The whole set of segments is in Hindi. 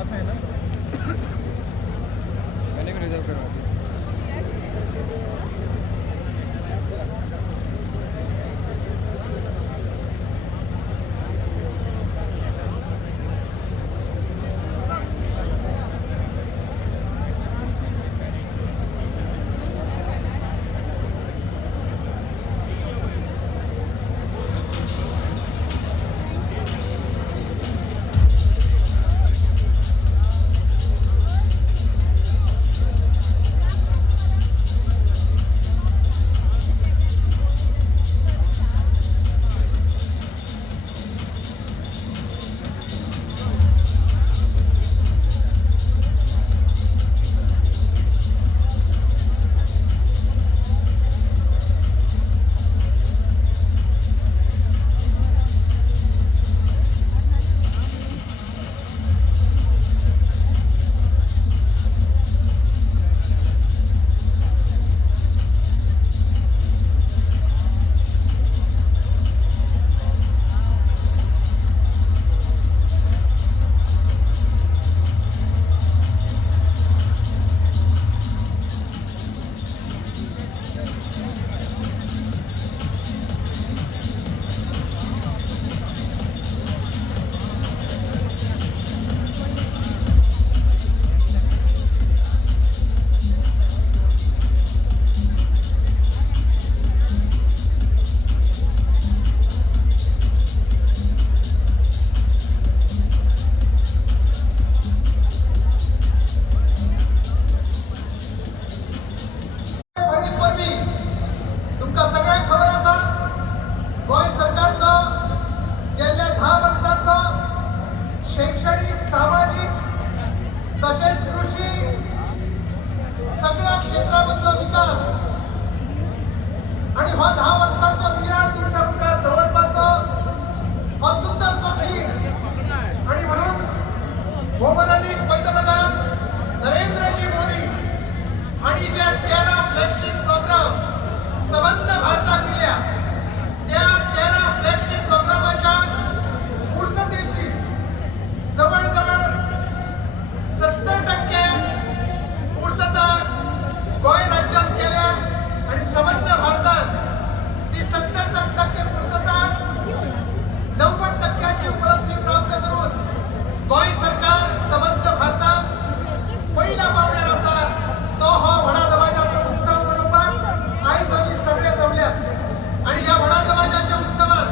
साथ है ना मैंने भी रिजर्व करवा दिया। शैक्षणिक सामाजिक तसेच कृषी सगळ्या क्षेत्रामधला विकास आणि हा 10 वर्षाचा निराळ तुमच्या मुखार दवरपाचो हा सुंदर सोखीण आणि म्हणून भौमानिक पंतप्रधान नरेंद्रजी मोदी आणि ज्या 13 फ्लॅगशिप प्रोग्राम संबंध भारतात दिल्या त्या 13 फ्लॅगशिप प्रोग्रामाच्या पूर्ततेची जवळजवळ 70% पूर्तता गोय राज्यात केल्या आणि संबंध भारतात ती 70% पूर्तता 90% उपलब्धी प्राप्त करून गोय सरकार संबंध भारतात पहिला पावड्यार असा तो हो व्हडा दबाजाचा उत्सव मनोवपाक आयज आमी सगळे जमल्या आणि या व्हडा दबाजाच्या उत्सवात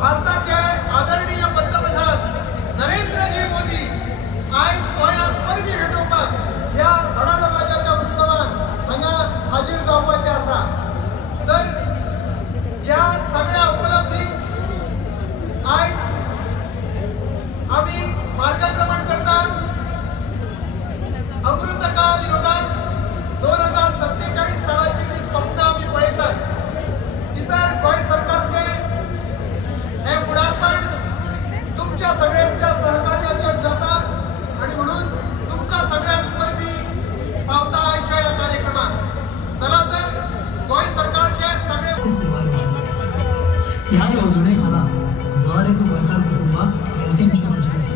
भारताचे आदरणीय पंतप्रधान नरेंद्रजी मोदी आयज गोंयात परबी भेटोवपाक या व्हडा दबाजाच्या उत्सवात हांगा हाजीर जावपाचे आसा। तर या सगळ्या उपलब्धी आयज आमी मार्गक्रमण करता अमृतकाल युगात 2047 सालाची जी स्वप्न आम्ही पळयतात तितर गोंय सरकारचे हे फुडारपण तुमच्या सगळ्यांच्या सहकार्याचेर जाता आणि म्हणून तुमकां सगळ्यांक परबी फावता आयच्या या कार्यक्रमात। चला तर गोंय सरकारचे सगळे या योजनेखाला दर एक गोंयकार कुटुंबाक हेल्थ इन्शुरन्स मेळटा।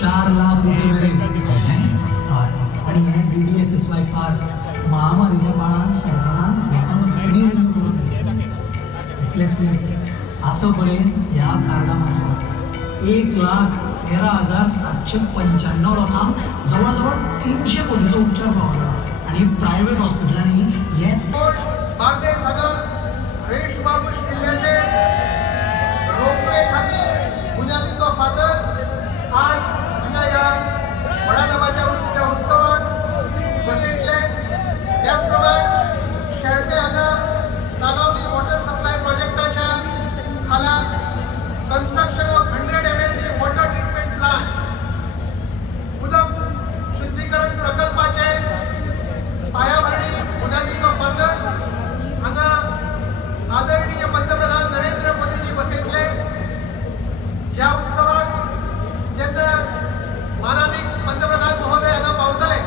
4 लाख रुपये मेरेन आणि हे DDSSY कार्ड महामारीच्या काळात सरकारान लोकांना फ्री रिन्यू करून दिलें। इतलेंच न्ही, आतापर्यंत ह्या कार्डा मार्फत 1,13,795 लोकांक जवळजवळ 300 कोटीचो उपचार फावला आणि प्रायव्हेट हॉस्पिटलांनी हेच बार्देस हांगा रेश मागूश किल्ल्याचे रोपवे खातीर बुन्यादीचो फातर आज हांगा या व्हडा दबाजाच्या उत्सवात बसयतले। त्याच प्रमाण शेळटे हांगा सालावली वॉटर सप्लाय प्रोजेक्टाच्या खाला construction of 100 MLD water treatment plant उदक शुद्धीकरण प्रकल्पाचे पायाभरणी बुन्यादीचो फातर हांगा आदरणीय पंतप्रधान नरेंद्र मोदीजी बसयतले। ह्या उत्सवात जेन्ना माननीय पंतप्रधान महोदय हांगा पावतले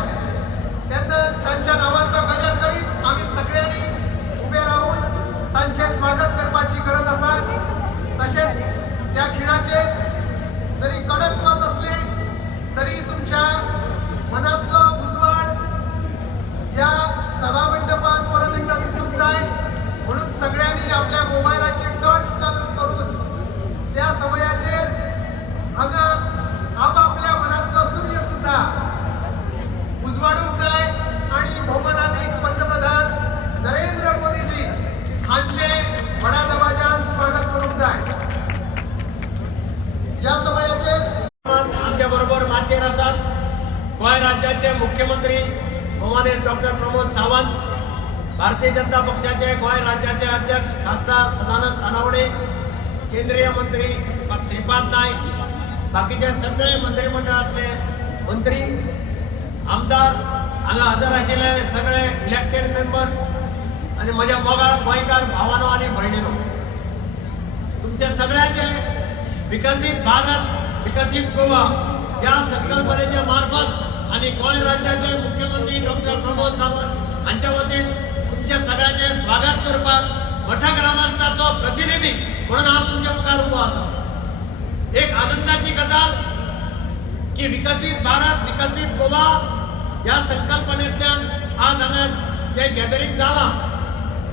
तेन्ना तांच्या नांवाचो गजर करीत आमी सगळ्यांनी उबे रावून तांचे स्वागत करपाची गरज आसा। तशेंच त्या खिणाचेर जरी कडक वत असली तरी राज्याचे मुख्यमंत्री माननीय डॉक्टर प्रमोद सावंत, भारतीय जनता पक्षाचे गोय राज्याचे अध्यक्ष खासदार सदानंद तानावडे, केंद्रीय मंत्री श्रीपाद नाईक, बाकीचे सगळे मंत्रिमंडळातले मंत्री, आमदार, हांगा हजर आशिल्ले सगळे इलेक्टेड मेंबर्स आणि माझ्या मोगाळ गोंयकार भावानो आणि भयणीनो, तुमच्या सगळ्यांचे विकसित भारत विकसित गोवा या संकल्पनेच्या मार्फत आणि गोंय राज्याचे मुख्यमंत्री डॉक्टर प्रमोद सावंत हांच्या वतीन तुमच्या सगळ्यांचे स्वागत करपाक मठा ग्रामस्थाचो प्रतिनिधी म्हणून हांव तुमच्या मुखार उबो आसा. एक आनंदाची गजाल की विकसित भारत विकसित गोवा या संकल्पनेतल्यान आज हांगा जे गॅदरिंग जाला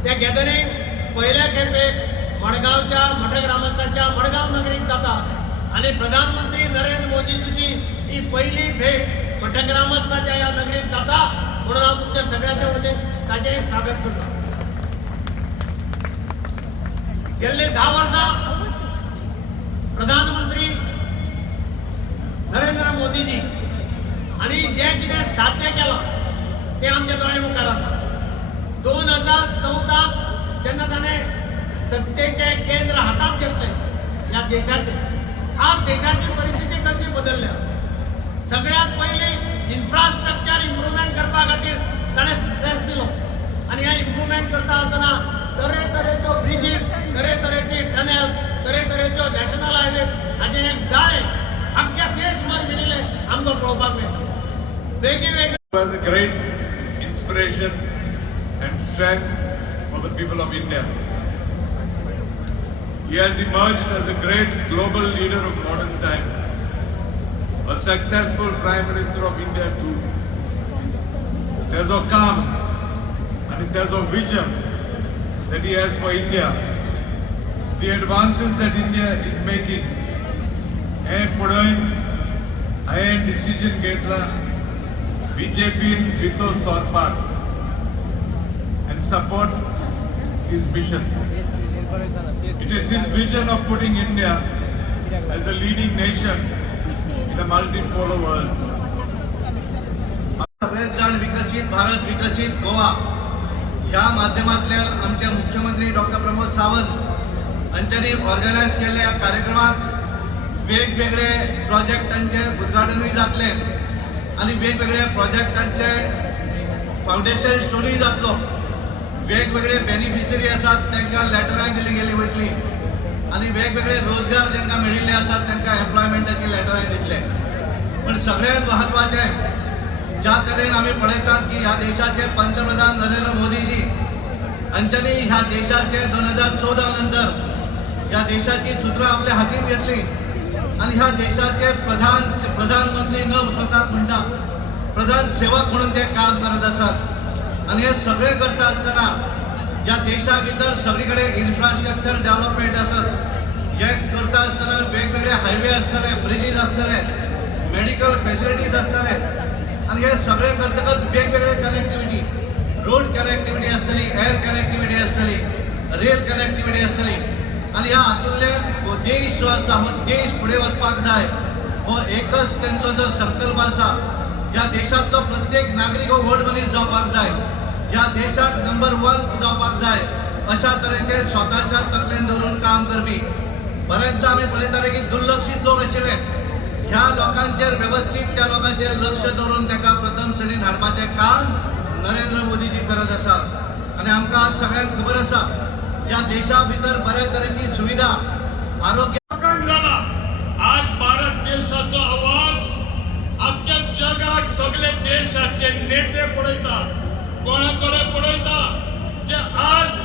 ते गॅदरिंग पहिल्या खेपेक मडगावच्या मठ ग्रामस्थांच्या मडगाव नगरीत जाता आणि प्रधानमंत्री नरेंद्र मोदीजीची ही पहिली भेट मठ ग्रामस्थांच्या या नगरीत जाता म्हणून हांव तुमच्या सगळ्यांच्या वतीन ताचेंय स्वागत करता. गेल्ले 10 वर्सां प्रधानमंत्री नरेंद्र मोदीजी आणि जे कितें साध्य केलां ते आमच्या दोळे मुखार आसा. 2014 जेन्ना ताणें सत्तेचे केंद्र हातांत घेतले या देशाचे, आज देशाची परिस्थिती कशी बदलल्या. सगळ्यात पयलीं इन्फ्रास्ट्रक्चर इम्प्रुवमेंट करपा खातीर ताणें स्ट्रेस दिलो आणि हे इम्प्रुवमेंट करता आसतना तरेतरेच्यो ब्रिजीस, तरेतरेची टनल्स, तरेतरेच्यो नॅशनल हायवे हाचे एक जाळे अख्ख्या देशभर गेलेले आमकां पळोवपाक मेळटा. वेगवेगळे was a great inspiration and strength for the people of India. He has emerged as a great global leader of modern times, a successful Prime Minister of India too. There's a calm and there's a vision that he has for India. The advances that India is making, and पुढे decision घेतला BJP Vito Sorpat and support his vision. It is his vision of putting India as a leading nation in a multipolar world. सगळ्यात जण विकसित भारत विकसित गोवा या माध्यमातल्या आमचे मुख्यमंत्री डॉक्टर प्रमोद सावंत यांच्यानी ऑर्गनायज केलेल्या कार्यक्रमात वेगवेगळे प्रोजेक्टांचे उद्घाटनही जातले आणि वेगवेगळ्या प्रोजेक्टांचे फाउंडेशन स्टोरी जातलो. वेगवेगळे बेनिफिशरी असतात त्यांना लेटरां दिली गेली वयतली आणि वेगवेगळे रोजगार ज्यांना मेळिल्ले असतात त्यांना एम्प्लॉयमेंटाची लेटरां दितले. पण सगळ्यात महत्वाचें ज्या तरेन आम्ही पळयतात की ह्या देशाचे पंतप्रधान नरेंद्र मोदीजी हांच्यानी ह्या देशाचे 2014 नंतर या देशाची सूत्रां आपल्या हातीन घेतली आणि ह्या देशाचे प्रधानमंत्री न स्वतः म्हणटा प्रधान सेवक म्हणून ते काम करत असतात. आणि हे सगळे करता असताना या देशा भितर सगळीकडे इन्फ्रास्ट्रक्चर डेव्हलपमेंट असत. हे करता असताना वेगवेगळे हायवे असतले, ब्रिजीस असतले, मेडिकल फॅसिलिटीज असतले आणि हे सगळे करतकच वेगवेगळे कनेक्टिव्हिटी, रोड कनेक्टिव्हिटी असतली, एअर कनेक्टिव्हिटी असतली, रेल कनेक्टिव्हिटी असतली आणि ह्या हातूंतल्यान हो देश जो आसा हो देश फुडें वचपाक जाय. हो एकच त्यांचो जो संकल्प आसा. या देशातलो प्रत्येक नागरीक हो व्हड मनीस जावपाक जाय, या देशात नंबर 1 जावपाक जाय अशा तरेचे स्वताच्या तकलेन धरून काम करपी. बरेचदा आमी पळयताले की दुर्लक्षित लोक आशिल्ले, ह्या लोकांचेर व्यवस्थित त्या लोकांचेर लक्ष दवरून ताका प्रथम श्रेणीन हाडपाचें काम नरेंद्र मोदीजी करत आसात. आणि आमकां आज सगळ्यांक खबर आसा या देशा भितर बऱ्या तरेची सुविधा आरोग्य झाला. आज भारत देशाचा आवाज अख्ख्या जगात सगळे देशाचे नेते पळयता, कोणाकडे पळयता जे आज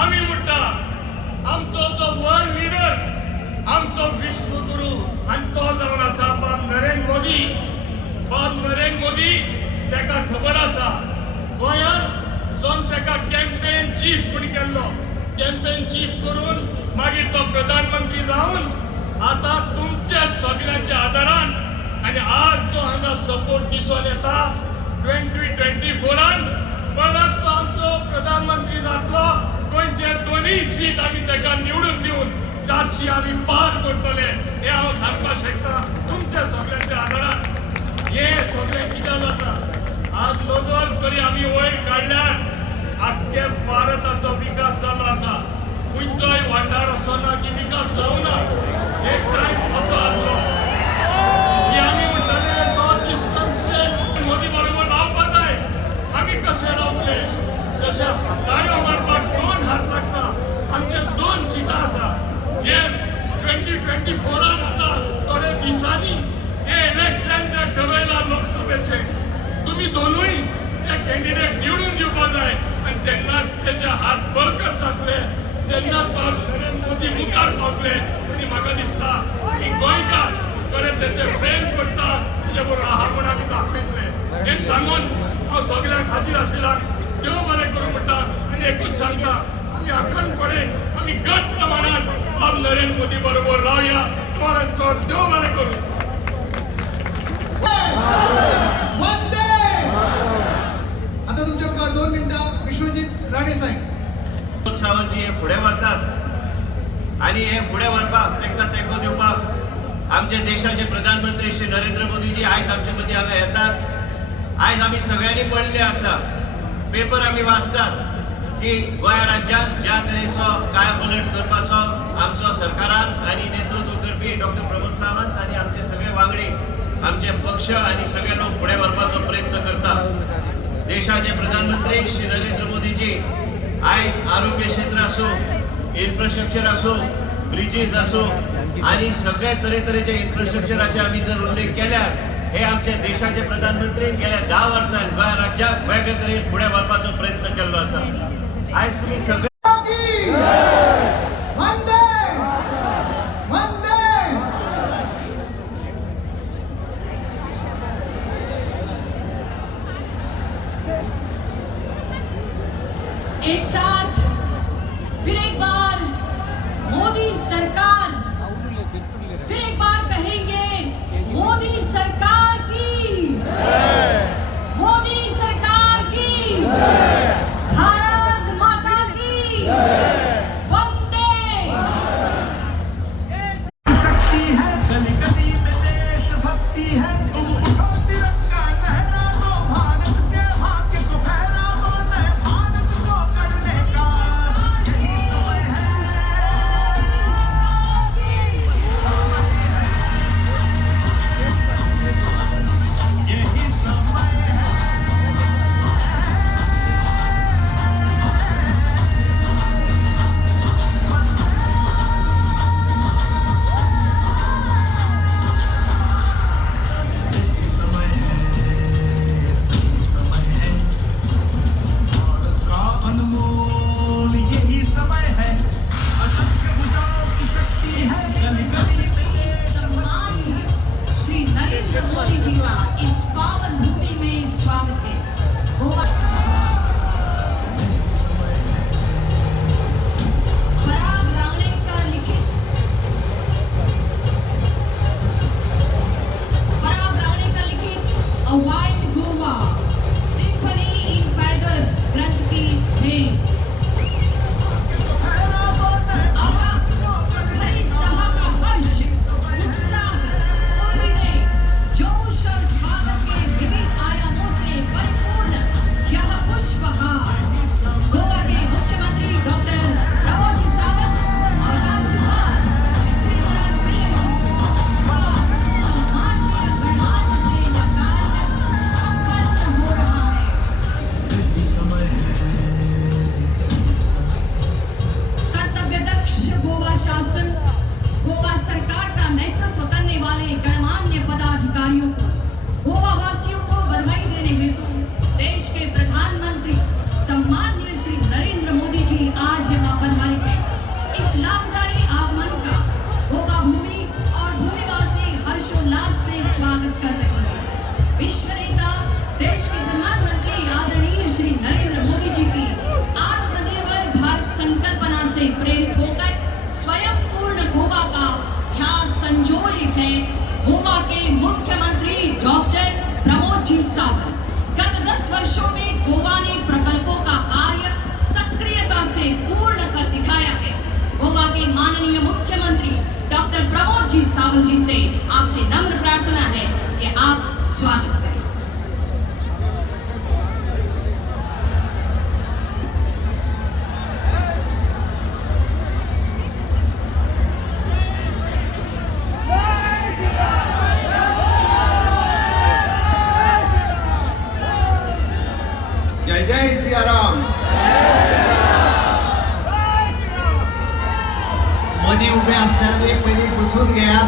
आम्ही म्हणटा आमचो जो वर्ल्ड लिडर, आमचो विश्वगुरू आणि तो जावन आसा बाब नरेंद्र मोदी. बाब नरेंद्र मोदी ताका खबर आसा गोंयांत जोन ताका कॅम्पेन चीफ म्हूण केल्लो, कॅम्पेन चीफ करून मागीर तो प्रधानमंत्री जावन आता तुमच्या सगळ्यांच्या आदारान आणि आज जो हांगा सपोर्ट दिसून येता 2024 परत तो आमचो प्रधानमंत्री जातलो. गोंयचे दोनूय सीट आमी ताका निवडून दिवन 400 आमी पार करतले हे हांव सांगपाक शकता तुमच्या सगळ्यांच्या आदारान. हे सगळे कितें जाता आज नदर तरी आमी वयर काडल्यार आख्खे भारताचो विकास चालू आसा खंयचोय वाठार असो ना की विकास जावना एक टायम असो आसलो की आमी म्हणटाले नॉर्थ इस्टर्न स्टेट मोदी बरोबर रावपा जाय आमी कशे रावतले तशे ताळयो मारपाक 2 हात लागता आमचे 2 सिटां आसा हे 2024 आता थोडे दिसांनी हे इलेक्शन जे ठरयला लोकसभेचे तुम्ही दोनूय हे कॅन्डिडेट निवडून दिवपा जाय आणि तेन्नाच तेचे हात बळकट जातले तेन्नाच नरेंद्र मोदी मुखार पावतले आणि म्हाका दिसता की गोंयकार खरें तेचे प्रेम करता तेजे बरोबर आहापणाक दाखयतले हेच सांगून हांव सगळ्यांक हाजीर आशिल्ल्याक देव बरें करूं म्हणटा आनी एकूच सांगता आमी अखंडपणे आमी गट प्रमाणात आप नरेंद्र मोदी बरोबर रावया चोरान चोर देव बरें करूं वंदे आता तुमच्या 2 मिनिटां विश्वजीत राणे साहेब प्रमोद सावंतजी हे फुडें व्हरतात आणि हे फुडें व्हरपाक तांकां तेंको दिवपाक आमचे देशाचे प्रधानमंत्री श्री नरेंद्र मोदीजी आयज आमचे मदीं हांगा येतात आयज आमी सगळ्यांनी पळयल्लें आसा पेपर आमी वाचतात की गोंय राज्यांत ज्या तरेचो कायापलट करपाचो आमचो सरकारान आनी नेतृत्व करपी डॉक्टर प्रमोद सावंत आनी आमचे सगळे वांगडी आमचे पक्ष आनी सगळे लोक फुडें व्हरपाचो प्रयत्न करतात देशाचे प्रधानमंत्री श्री नरेंद्र मोदीजी आयज आरोग्य क्षेत्र आसूं इन्फ्रास्ट्रक्चर आसूं ब्रिजीस आसूं आनी सगळे तरेतरेचे इन्फ्रास्ट्रक्चराचे आमी जर उल्लेख केल्यार हे आमचे देशाचे प्रधानमंत्री गेल्या 10 वर्सांत गोंय राज्याक वेगळे तरेन फुडें व्हरपाचो प्रयत्न केल्लो आसा आयज तुमी सगळे वंदे वंदे एक साथ फिर एक बार मोदी सरकार फिर एक बार कहेंगे मोदी सरकार की मोदी सरकार की भारत माता की वंदे शक्ति है गली गली में देशभक्ति है तुम उठो तिरंगा लहरा दो भारत के भाग्य को फहरा दो नए भारत को करने का यही समय है यही समय है यही समय है सही समय है भारत का अनमोल यही समय है असंख्य भुजाओं की शक्ति है गली गली में सम्माननीय श्री नरेंद्र मोदी जी का इस पावन भूमि में स्वागत है पराग राणे का लिखित A Wild Goa Symphony in Feathers ग्रंथ की भेंट भरी सभा का हर्ष उत्साह उम्मीदें जोश और स्वागत के विविध आयामों से परिपूर्ण यह पुष्पहार गोवा के मुख्यमंत्री डॉक्टर प्रमोद जी सावंत और राज्यपाल श्री श्रीधरन पिल्ले जी तथा सम्माननीय गणमान्य से यह कार्य संपन्न हो रहा है। यही समय है कर्तव्यदक्ष गोवा शासन गोवा सरकार का नेतृत्व करने वाले गणमान्य पदाधिकारियों को गोवा वासियों को बधाई देने हेतु देश के प्रधानमंत्री सम्माननीय श्री नरेंद्र मोदी जी आज यहाँ पधारे हैं। इस लाभकारी आगमन का गोवा भूमि और भूमिवासी हर्षोल्लास से स्वागत कर रहे हैं। विश्व नेता देश के प्रधानमंत्री आदरणीय श्री नरेंद्र मोदी जी की आत्मनिर्भर भारत संकल्पना से प्रेरित होकर स्वयं पूर्ण गोवा का ध्यास संजोए है गोवा के मुख्यमंत्री डॉक्टर प्रमोद जी सावंत। गत 10 वर्षों में गोवा ने प्रकल्पों का कार्य सक्रियता से पूर्ण कर दिखाया है। गोवा के माननीय मुख्यमंत्री डॉक्टर प्रमोद जी सावंत जी से आपसे नम्र प्रार्थना है कि आप स्वागत करें। जय जय सियाराम. मोदी उभे असताना ते पहिले बसून घ्या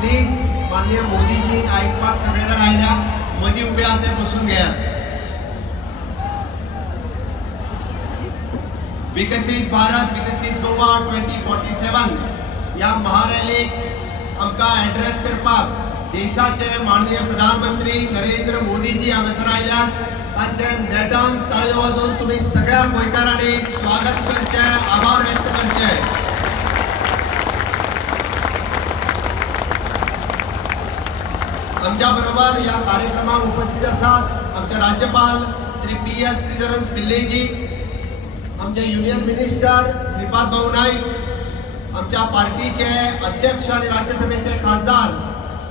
प्लीज. माननीय मोदीजी ऐकपाक सगळे जण आयल्या. मोदी उभे आहात ते बसून घ्या. विकसित भारत विकसित गोवा 2047 या महारॅलीक आमकां एड्रेस करपाक देशाचे माननीय प्रधानमंत्री नरेंद्र मोदीजी हांगासर आयल्यात. तांचे नेटान ताळयो वाजोवन तुम्ही सगळ्या गोंयकारांनी स्वागत करचे, आभार व्यक्त करचे. आमच्या बरोबर या कार्यक्रमात उपस्थित आसात आमचे राज्यपाल श्री PS श्रीधरन पिल्लेजी, आमचे युनियन मिनिस्टर श्रीपाद भाऊ नाईक, आमच्या पार्टीचे अध्यक्ष आणि राज्यसभेचे खासदार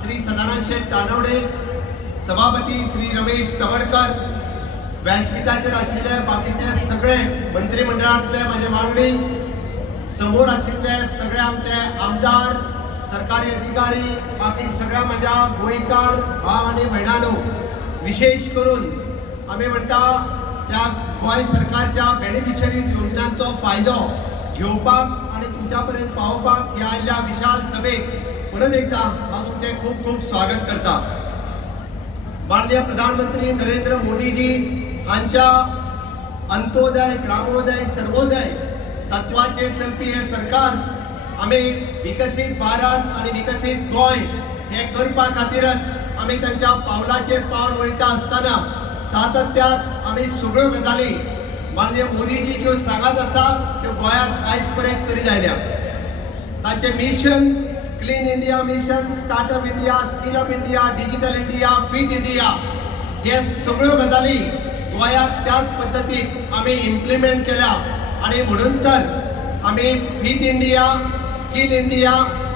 श्री सदानंद शेठ तानवडे, सभापती श्री रमेश तवडकर, व्यासपीठाचेर आशिल्ले बाकीचे सगळे मंत्रिमंडळातले माझे वांगडी, समोर आशिल्ले सगळे आमचे आमदार, सरकारी अधिकारी, बाकी सगळ्या माझ्या गोंयकार भाव आणि भयणांनो, विशेष करून आम्ही म्हणटा त्या गोंय सरकारच्या बेनिफिशरीज योजनांचो फायदो घेवपाक आणि तुमच्या पर्यंत पावोवपाक ह्या आयिल्ल्या विशाल सभेक परत एकदा हांव तुमचे खूप खूप स्वागत करता. माननीय प्रधानमंत्री नरेंद्र मोदीजी हांच्या अंत्योदय, ग्रामोदय, सर्वोदय तत्वाचेर चलपी हे सरकार आम्ही विकसित भारत आणि विकसित गोंय हे करपा खातीरच आम्ही त्यांच्या पावलाचेर पावल वळटा असताना सातत्यात आम्ही सगळ्यो गजाली माननीय मोदीजी ज्यो सांगत आसा त्यो गोंयांत आयज पर्यंत करीत आयल्या. तांचे mission clean India mission, startup India, skill up India, digital India, fit India हे सगळ्यो गजाली गोंयांत त्याच पद्दतीन आम्ही इम्प्लिमेंट केल्या. आणि म्हणून तर आम्ही fit India, skill India,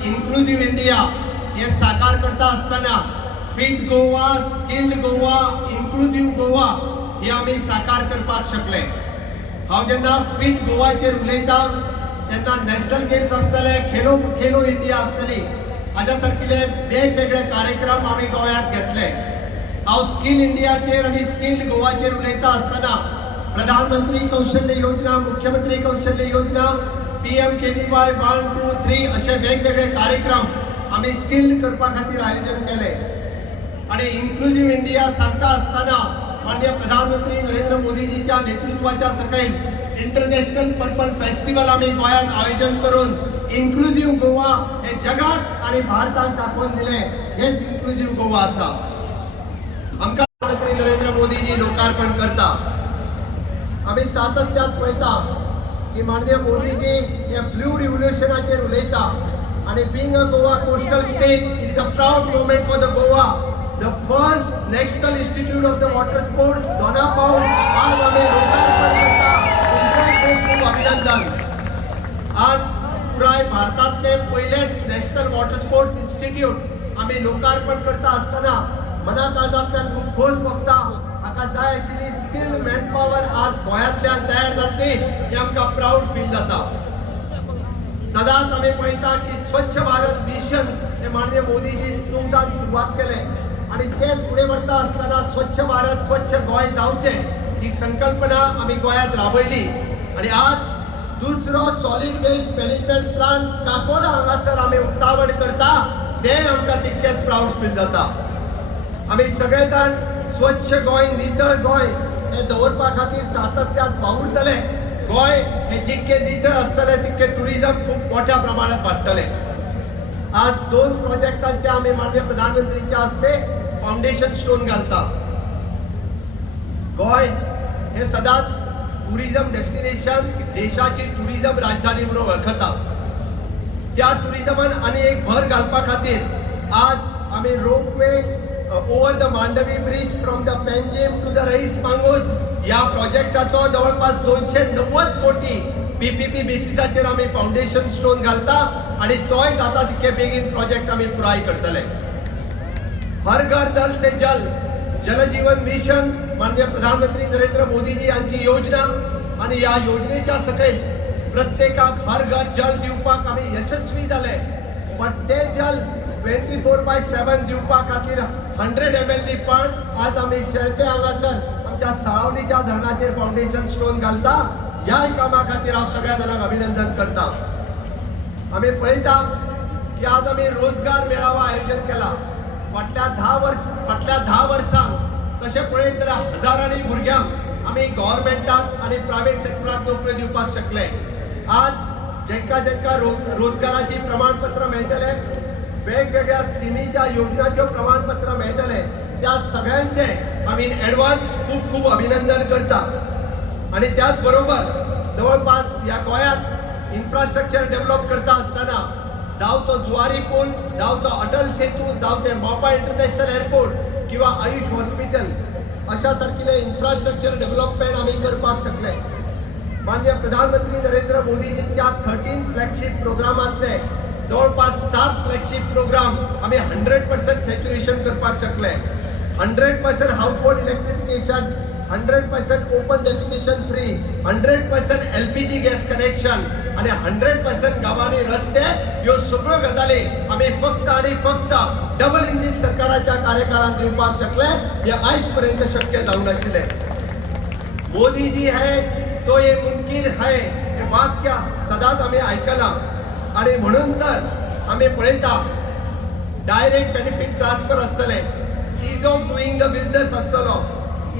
inclusive India हे साकार करता असताना fit Goa, skilled Goa, inclusive Goa हे आम्ही साकार करपाक शकले. हांव जेन्ना फिट गोवाचेर उलयता तेन्ना नॅशनल गेम्स आसतले, खेलो इंडिया आसतली, हाज्या सारकिले वेगवेगळे कार्यक्रम आम्ही गोंयांत घेतले. हांव स्किल इंडियाचेर आनी स्किल्ड गोवाचेर उलयता असताना प्रधानमंत्री कौशल्य योजना, मुख्यमंत्री कौशल्य योजना, PMKVY 1, 2, 3 असे वेगवेगळे कार्यक्रम आम्ही स्किल्ड करपा खातीर आयोजन केले. आणि इन्क्लुझिव्ह इंडिया सांगता असताना माननीय प्रधानमंत्री नरेंद्र मोदीजीच्या नेतृत्वाच्या सकयल इंटरनॅशनल पर्पल फेस्टिवल आम्ही गोंयांत आयोजन करून इन्क्लुझिव्ह गोवा हे जगात आणि भारताक दाखोवन दिले. हेच इन्क्लुझिव्ह गोवा आसा. आमकां प्रधानमंत्री नरेंद्र मोदीजी लोकार्पण करता. आम्ही सातत्यात पळयता की माननीय मोदीजी हे ब्लू रिव्होल्युशनाचेर उलयता. आणि being a Goa coastal state, it is a proud moment for the Goa. The first national institute of the water sports Dona Paula आज आम्ही लोकार्पण करता. तुमचे खूप खूप अभिनंदन. आज पुराय भारतातले पहिलेच नॅशनल वॉटर स्पोर्ट्स इन्स्टिट्यूट आम्ही लोकार्पण करता असताना मना काळजांतल्यान खूप खोस भोगता. हाका जाय आशिल्ली स्किल मॅनपॉवर आज गोंयांतल्यान तयार जातली हे आमकां प्राऊड फील जाता. सदांच आमी पळयता की स्वच्छ भारत मिशन हे माननीय मोदीजी 14 सुरवात केले आणि तेच फुडें व्हरता आसतना स्वच्छ भारत स्वच्छ गोंय जावचें ही संकल्पना आमी गोंयांत राबयली. आणि आज दुसरो solid waste management plant Kakoda हांगासर आमी उक्तावण करता ते आमकां तितकेच प्राऊड फील जाता. आमी सगळे जाण स्वच्छ गोंय, नितळ गोंय हे दवरपा खातीर सातत्यात वावुरतले. गोंय हे जितके नितळ आसतले तितके टुरिझम खूप मोठ्या प्रमाणात वाडटले. आज 2 प्रोजेक्टांचे आम्ही माननीय प्रधानमंत्रीच्या हस्ते फाउंडेशन स्टोन घालता. गोंय हे सदांच टुरिझम डेस्टिनेशन, देशाची टुरिझम राजधानी म्हणून वळखता. त्या टुरिझमान आनी एक भर घालपा खातीर आज आम्ही ropeway over the Mandovi bridge from the Panjim to the Reis Magos या प्रोजेक्टाचो जवळपास 290 कोटी PPP बेसिसाचेर आम्ही फाउंडेशन स्टोन घालता आणि तोय जाता तितके बेगीन प्रोजेक्ट आम्ही पुराय करतले. हर घर नल से जल, जल जीवन मिशन, माननीय प्रधानमंत्री नरेंद्र मोदीजी यांची योजना आणि या योजनेच्या सकयल प्रत्येकाक हर घर जल दिवपाक आम्ही यशस्वी झाले. पण ते जल 24/7 दिवपा खातीर 100 ml पण आज आम्ही शेळपे हांगासर आमच्या साळावलीच्या धरणाचेर फाउंडेशन स्टोन घालता. ह्या कामा खातीर हांव सगळ्या जाणांक अभिनंदन करता. आम्ही पळयता की आज आम्ही रोजगार मेळावा आयोजन केला. फाटल्या 10 वर्सांक तशें पळयत जाल्यार हजारांनी भुरग्यांक आम्ही गव्हर्मेंटाक आणि प्रायव्हेट सेक्टराक नोकऱ्यो दिवपाक शकले. आज जेंका रोजगाराची प्रमाणपत्र मेळटले, वेगवेगळ्या स्किमीच्या योजनांच्यो प्रमाणपत्र मेळटले, त्या सगळ्यांचे आम्ही एडवान्स खूप खूप अभिनंदन करता. आणि त्याच बरोबर जवळपास या गोंयांत इन्फ्रास्ट्रक्चर डेव्हलप करता असताना जावं तो जुवारी पूल, जावं तो अटल सेतू, जावं ते मोपा इंटरनॅशनल एअरपोर्ट किंवा आयुष हॉस्पिटल अशा सारकिले इन्फ्रास्ट्रक्चर डेव्हलपमेंट आम्ही करपाक शकले. माननीय प्रधानमंत्री नरेंद्र मोदीजींच्या 13 फ्लॅगशिप प्रोग्रामातले जवळपास 7 फ्लॅगशिप प्रोग्राम आम्ही 100% सॅच्युरेशन करपाक शकले. 100% household electrification, 100% open defecation free, 100% LPG gas connection आणि 100% गावांनी रस्ते, ह्यो सगळ्यो गजाली आम्ही फक्त आणि फक्त डबल इंजिन सरकाराच्या कार्यकाळात दिवपाक शकले. हे आयज पर्यंत शक्य जावंक नाशिल्ले. मोदी जी है तो ये मुमकिन है हे वाक्य सदांच आम्ही आयकलां. आणि म्हणून तर आम्ही पळयता डायरेक्ट बेनिफिट ट्रान्सफर आसतले, is of doing the business आसतलो,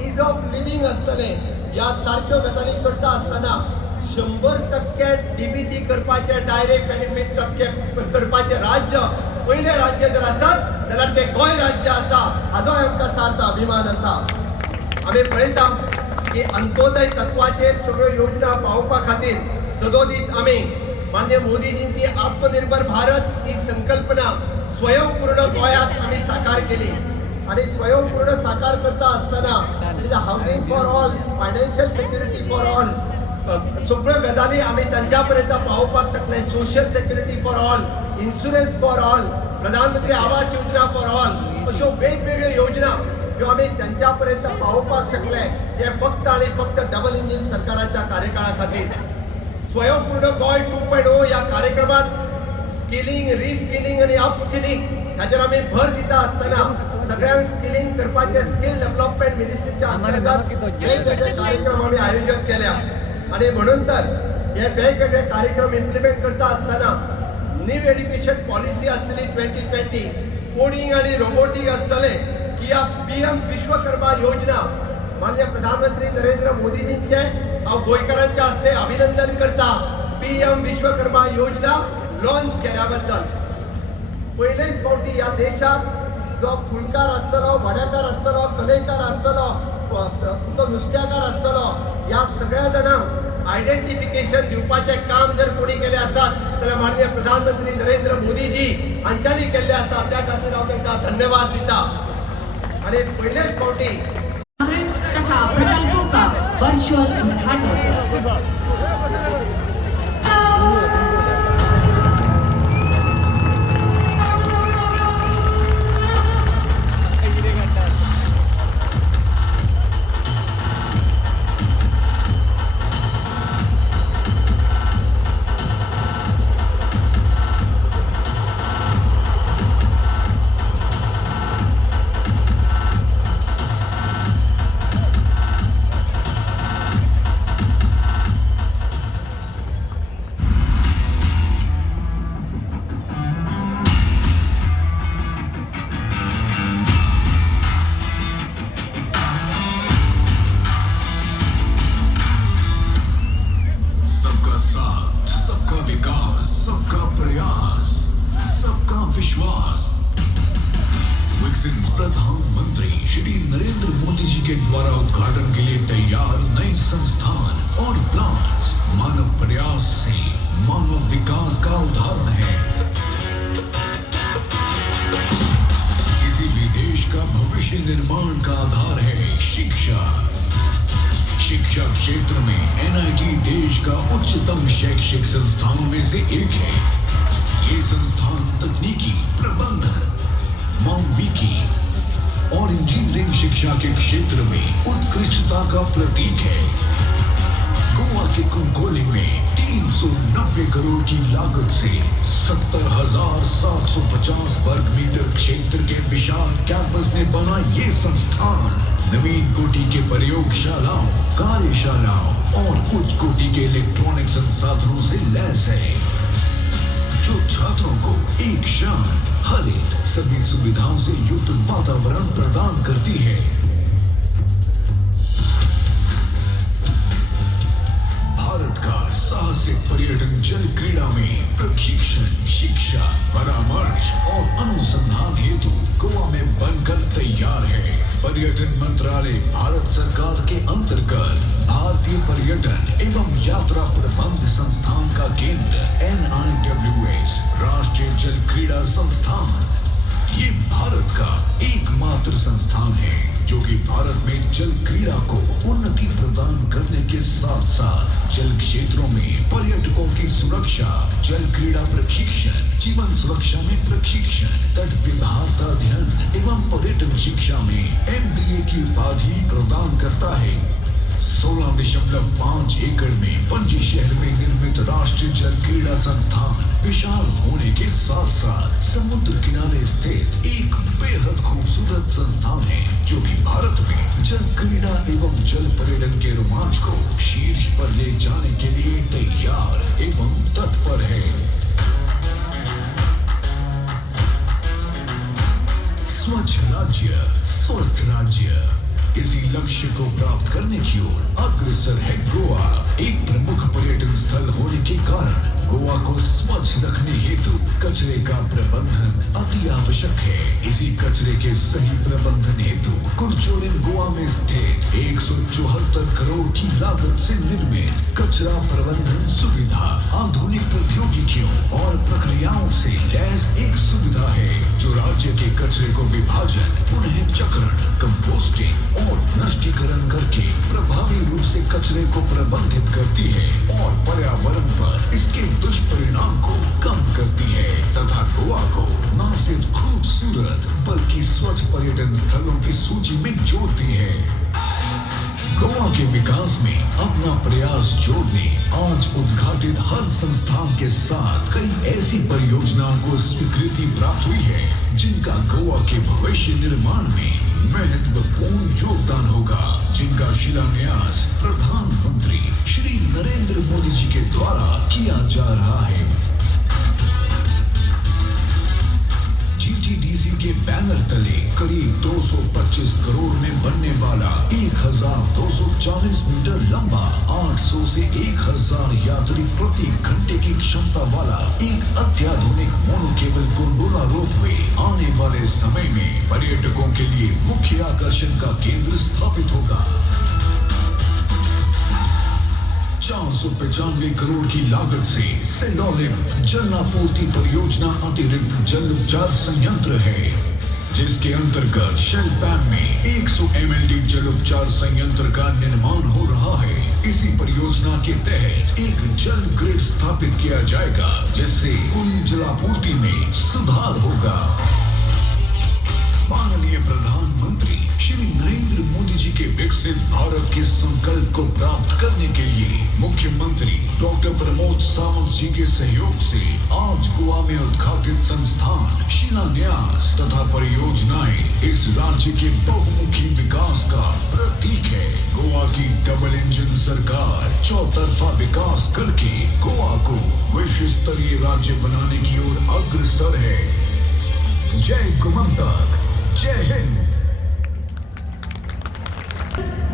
इज ऑफ लिव्हिंग आसतले. ह्या सारक्यो गजाली करता आसतना 100% DBT करपाचे, डायरेक्ट बेनिफिट करपाचे राज्य पयले राज्य जर आसत जाल्यार ते गोंय राज्य आसा. हाजो आमकां सार्थ अभिमान आसा. आम्ही पळयता की अंत्योदय तत्वाचेर सगळ्यो योजना पावोवपा खातीर सदोदीत आम्ही माननीय मोदीजींची आत्मनिर्भर भारत ही संकल्पना स्वयंपूर्ण गोंयांत आम्ही साकार केली. आणि स्वयंपूर्ण साकार करता असताना housing for all, financial security for all, सगळ्यो गजाली आम्ही त्यांच्या पर्यंत पावोवपाक शकले. Social security for all, insurance for all, प्रधानमंत्री आवास योजना फॉर ऑल, अशो वेगवेगळ्यो योजना ह्यो आम्ही त्यांच्या पर्यंत पावोवपाक शकले. हे फक्त आणि फक्त डबल इंजिन सरकाराच्या कार्यकाळा खातीर. स्वयंपूर्ण गोंय 2.0 या कार्यक्रमात स्किलिंग, रिस्किलिंग आणि अपस्किलिंग हाचेर आम्ही भर दिता असताना सगळ्यांक स्किलिंग करपाचे स्किल डेव्हलपमेंट मिनिस्ट्रीच्या अंतर्गत वेगवेगळे कार्यक्रम आम्ही आयोजित केल्या. आणि म्हणून तर हे वेगवेगळे कार्यक्रम इम्प्लिमेंट करता असताना न्यू एज्युकेशन पॉलिसी आसतली 2020, कोडिंग आणि रोबोटिक आसतले की या PM विश्वकर्मा योजना माननीय प्रधानमंत्री नरेंद्र मोदीजींचे हांव गोंयकारांच्या हस्ते अभिनंदन करता. PM विश्वकर्मा योजना लॉन्च केल्या बद्दल पयलेच फावटी या देशात जो फुलकार आसतलो, वड्याकार आसतलो, कलेकार आसतलो, तो नुस्त्याकार आसतलो, या सगळ्या जाणांक आयडेंटिफिकेशन दिवपाचें काम जर कोणी केलें आसत जाल्यार माननीय प्रधानमंत्री नरेंद्र मोदीजी हांच्यांनी केल्लें आसा. त्या खातीर हांव तांकां धन्यवाद दिता. आणि पयलेच फावटी तथा प्रकल्पों का वर्चुअल उद्घाटन. प्रधानमंत्री श्री नरेंद्र मोदी जी के द्वारा उद्घाटन के लिए तैयार नए संस्थान और प्लांट्स मानव प्रयास से मानव विकास का उदाहरण है. किसी भी देश का भविष्य निर्माण का आधार है शिक्षा. शिक्षा क्षेत्र में NIT देश का उच्चतम शैक्षिक संस्थानों में से एक है. ये संस्थान तकनीकी, प्रबंधन, मानविकी, और इंजीनियरिंग शिक्षा के क्षेत्र में उत्कृष्टता का प्रतीक है। गोवा के कुंकोली में 390 करोड़ की लागत से 70,750 वर्ग मीटर क्षेत्र के विशाल कैंपस में बना ये संस्थान नवीन कोटि के प्रयोगशालाओं, कार्यशालाओं और उच्च कोटि के इलेक्ट्रॉनिक संसाधनों से लैस है, जो छात्रों को एक शांत, हरित, सभी सुविधाओं से युक्त वातावरण प्रदान करती है। भारत का साहसिक पर्यटन जल क्रीड़ा में प्रशिक्षण, शिक्षा, परामर्श और अनुसंधान हेतु गोवा में बनकर तैयार है। पर्यटन मंत्रालय भारत सरकार के अंतर्गत भारतीय पर्यटन एवं यात्रा प्रबंध संस्थान का केंद्र NIWS राष्ट्रीय जल क्रीड़ा संस्थान ये भारत का एकमात्र संस्थान है जो कि भारत में जल क्रीड़ा को उन्नति प्रदान करने के साथ साथ जल क्षेत्रों में पर्यटकों की सुरक्षा, जल क्रीड़ा प्रशिक्षण, जीवन सुरक्षा में प्रशिक्षण, तट व्यवहारता अध्ययन एवं पर्यटन शिक्षा में MBA की उपाधि प्रदान करता है। 16.5 एकड़ में पणजी शहर में निर्मित राष्ट्रीय जल क्रीड़ा संस्थान विशाल होने के साथ साथ समुद्र किनारे स्थित एक बेहद खूबसूरत संस्थान है जो कि भारत में जल क्रीड़ा एवं जल पर्यटन के रोमांच को शीर्ष पर ले जाने के लिए तैयार एवं तत्पर है। स्वच्छ राज्य, स्वस्थ राज्य, इसी लक्ष्य को प्राप्त करने की ओर अग्रसर है गोवा। एक प्रमुख पर्यटन स्थल होने के कारण गोवा को स्वच्छ रखने हेतु कचरे का प्रबंधन अति आवश्यक है। इसी कचरे के सही प्रबंधन हेतु कुरचोलिन गोवा में स्थित 174 करोड़ की लागत से निर्मित कचरा प्रबंधन सुविधा आधुनिक प्रौद्योगिकियों और प्रक्रियाओं से लैस एक सुविधा है जो राज्य के कचरे को विभाजन, पुनः चक्रण, कंपोस्टिंग और नष्टीकरण करके प्रभावी रूप से कचरे को प्रबंधित करती है और पर्यावरण पर इसके दुष्परिणाम को कम करती है तथा गोवा को न सिर्फ खूबसूरत बल्कि स्वच्छ पर्यटन स्थलों की सूची में जोड़ती है। गोवा के विकास में अपना प्रयास जोड़ने आज उद्घाटित हर संस्थान के साथ कई ऐसी परियोजनाओं को स्वीकृति प्राप्त हुई है जिनका गोवा के भविष्य निर्माण में महत्वपूर्ण योगदान होगा, जिनका शिलान्यास प्रधानमंत्री श्री नरेंद्र मोदी जी के द्वारा किया जा रहा है। GTDC के बैनर तले करीब 225 करोड़ में बनने वाला 1240 मीटर लंबा 800 से 1000 यात्री प्रति घंटे की क्षमता वाला एक अत्याधुनिक मोनोकेबल गोंडोला रोपवे आने वाले समय में पर्यटकों के लिए मुख्य आकर्षण का केंद्र स्थापित होगा। 495 करोड़ की लागत से सेलोलिम जलापूर्ति परियोजना अतिरिक्त जल उपचार संयंत्र है जिसके अंतर्गत शेल पैन में 100 MLD जल उपचार संयंत्र का निर्माण हो रहा है। इसी परियोजना के तहत एक जल ग्रिड स्थापित किया जाएगा जिससे कुल जलापूर्ति में सुधार होगा। माननीय प्रधानमंत्री श्री नरेंद्र मोदी जी के विकसित भारत के संकल्प को प्राप्त करने के लिए मुख्यमंत्री डॉक्टर प्रमोद सावंत जी के सहयोग से आज गोवा में उद्घाटित संस्थान, शिलान्यास तथा परियोजनाएं इस राज्य के बहुमुखी विकास का प्रतीक है। गोवा की डबल इंजन सरकार चौतरफा विकास करके गोवा को विश्व स्तरीय राज्य बनाने की ओर अग्रसर है। जय गोमंतक, जय हिंद।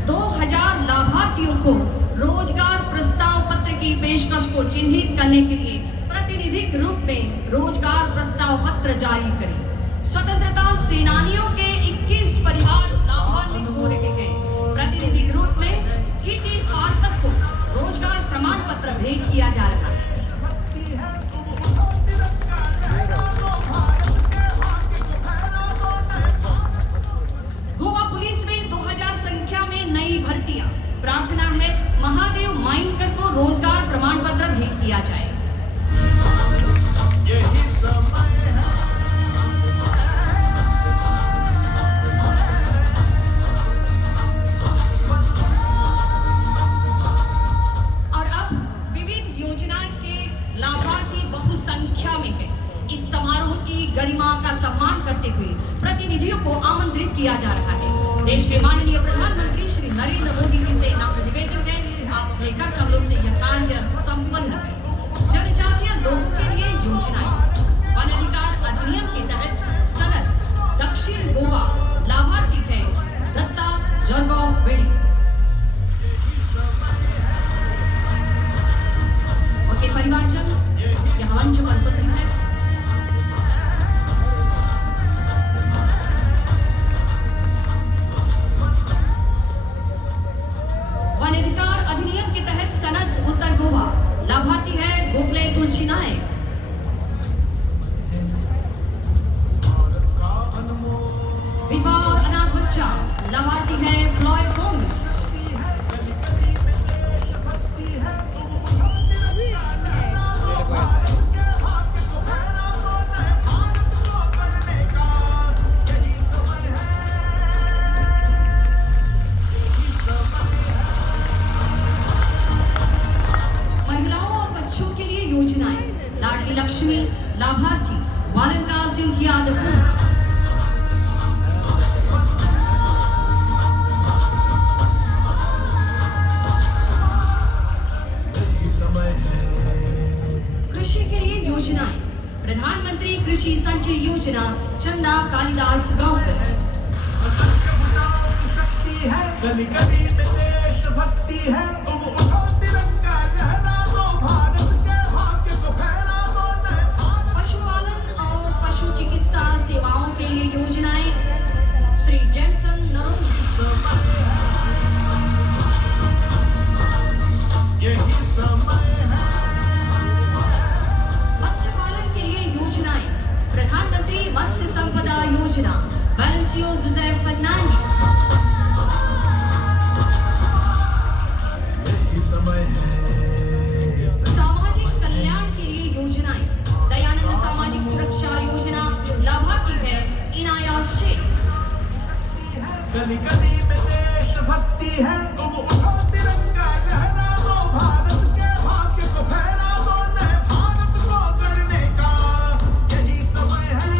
2000 लाभार्थियों को रोजगार प्रस्ताव पत्र की पेशकश को चिन्हित करने के लिए प्रतिनिधिक रूप में रोजगार प्रस्ताव पत्र जारी करें। स्वतंत्रता सेनानियों के 21 परिवार लाभान्वित हो रहे हैं। प्रतिनिधिक रूप में किटी पार्कर को रोजगार प्रमाण पत्र भेंट किया जा रहा है। गोवा पुलिस में 2000 संख्या में नई भर्तियां। प्रार्थना है महादेव माइनकर को रोजगार प्रमाण पत्र भेंट किया जाए। यही समय है गरिमा का सम्मान करते हुए प्रतिनिधियों को आमंत्रित किया जा रहा है। देश के माननीय प्रधानमंत्री श्री नरेंद्र मोदी जी से नम्र निवेदन है, आप अपने कर कमलों से यह कार्य संपन्न करें। जनजातीय लोगों के लिए योजनाएं, वन अधिकार अधिनियम के तहत सनद दक्षिण गोवा लाभार्थी है दत्ता जरगांव वेड़ी। उनके परिवारजन यहाँ मंच पर उपस्थित है। वन अधिकार अधिनियम के तहत सनद उत्तर गोवा लाभार्थी है गोखले तुलसी नायक। विधवा और अनाथ बच्चा लाभार्थी है फ्लॉयड गोमेस। महिलाओं और बच्चों के लिए योजनाएं, लाडली लक्ष्मी लाभार्थी वालंका सिंह यादव। कृषि के लिए योजनाएं, प्रधानमंत्री कृषि संचय योजना चंदा कालिदास गांवकर। असंख्य भुजाओं की शक्ति है, गली गली में देशभक्ति है। तुम उठो तिरंगा लहरा दो, भारत के भाग्य को फहरा दो, नए भारत। पशुपालन और पशु चिकित्सा सेवाओं के लिए योजनाएं, श्री जैक्सन नरोनी। यही समय है। मत्स्य पालन के लिए योजनाएं, प्रधानमंत्री मत्स्य संपदा योजना वैलेंसियो जोसेफ फर्नांडिस। यही समय है। सामाजिक कल्याण के लिए योजनाएं, दयानंद सामाजिक सुरक्षा योजना लाभार्थी है इनाया शेख। गली गली में देशभक्ति है। तुम उठो तिरंगा लहरा दो, भारत के भाग्य को फहरा दो, नए भारत को गढ़ने का यही समय है।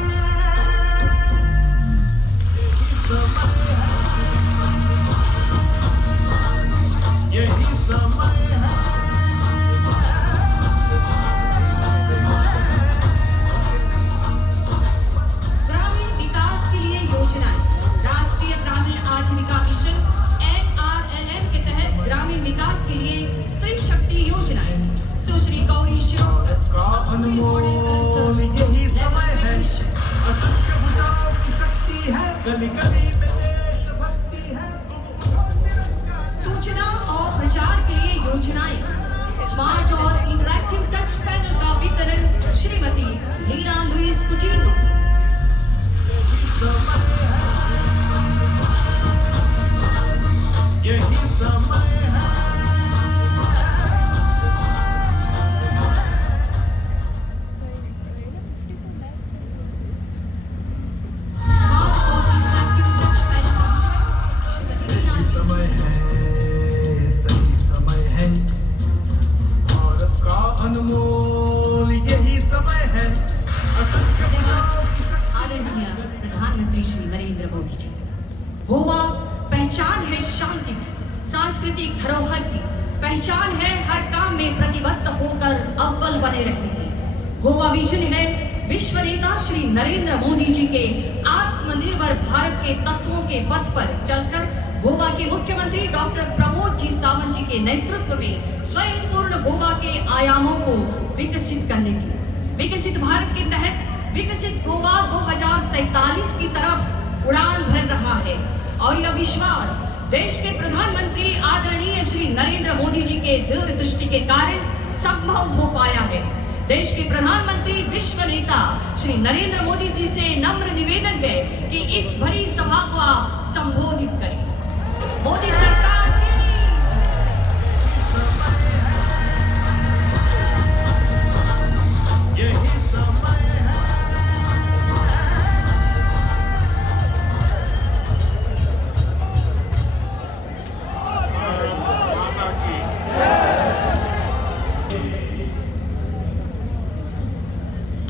यही समय है। यही समय है। ग्रामीण विकास के लिए योजनाएं, राष्ट्रीय ग्रामीण आजीविका मिशन NRLM के तहत ग्रामीण विकास के लिए स्त्री शक्ति योजनाएं, सुश्री गौरी शिरोडकर, अस्मिन मॉडल क्लस्टर, यही समय है। मिशन। असंख्य भुजाओं की शक्ति है, गली गली में देशभक्ति है। तुम उठो तिरंगा। सूचना और प्रचार के लिए योजनाएं, स्मार्ट और इंटरैक्टिव टच पैनल का वितरण श्रीमती लीना लुइस कुटीनो। यही समय है। स्मार्ट और इंटरैक्टिव टच पैनल का वितरण श्रीमती लीना यही लुइस समय है। सही समय है। भारत का अनमोल यही समय है। असंख्य भुजाओं की शक्ति। आदरणीय प्रधानमंत्री श्री नरेंद्र मोदी जी, गोवा पहचान है शांति की, सांस्कृतिक धरोहर की, पहचान है हर काम में प्रतिबद्ध होकर अव्वल बने रहने की। गोवा विजन है विश्व नेता श्री नरेंद्र मोदी जी के आत्मनिर्भर भारत के तत्वों के पथ पर चलकर गोवा के मुख्यमंत्री डॉक्टर प्रमोद जी सावंत जी के नेतृत्व में स्वयं पूर्ण गोवा के आयामों को विकसित करने की। विकसित भारत के तहत विकसित गोवा 2047 की तरफ उड़ान भर रहा है और यह विश्वास देश के प्रधानमंत्री आदरणीय श्री नरेंद्र मोदी जी के दूरदृष्टि के कारण संभव हो पाया है। देश के प्रधानमंत्री विश्व नेता श्री नरेंद्र मोदी जी से नम्र निवेदन है कि इस भरी सभा को आप संबोधित करें। मोदी सरकार की यही समय है।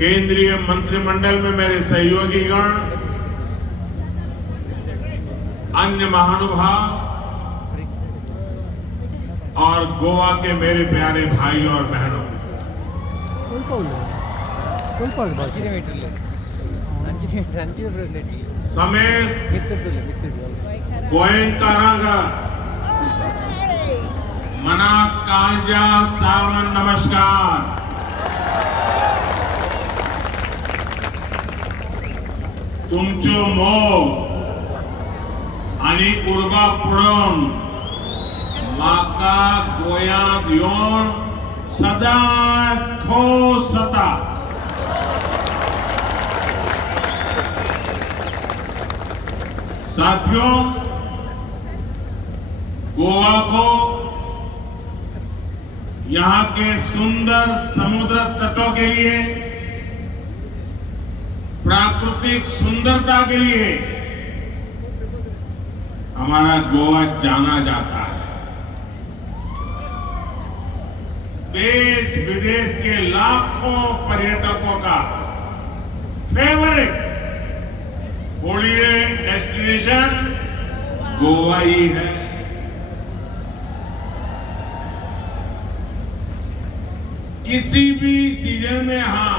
केंद्रीय मंत्रिमंडल में मेरे सहयोगीगण, अन्य महानुभाव और गोवा के मेरे प्यारे भाई और बहनों, समेत गोयंकारांगा मना कांजा सावन नमस्कार. तुमचो मोग आणि उर्बा पडून म्हाका गोंयांत येवन सदांच खोस जाता. साथियों, गोवा को यहाँ के सुंदर समुद्र तटों के लिए, प्राकृतिक सुंदरता के लिए हमारा गोवा जाना जाता है. देश विदेश के लाखों पर्यटकों का फेवरेट हॉलिडे डेस्टिनेशन गोवा ही है. किसी भी सीजन में यहां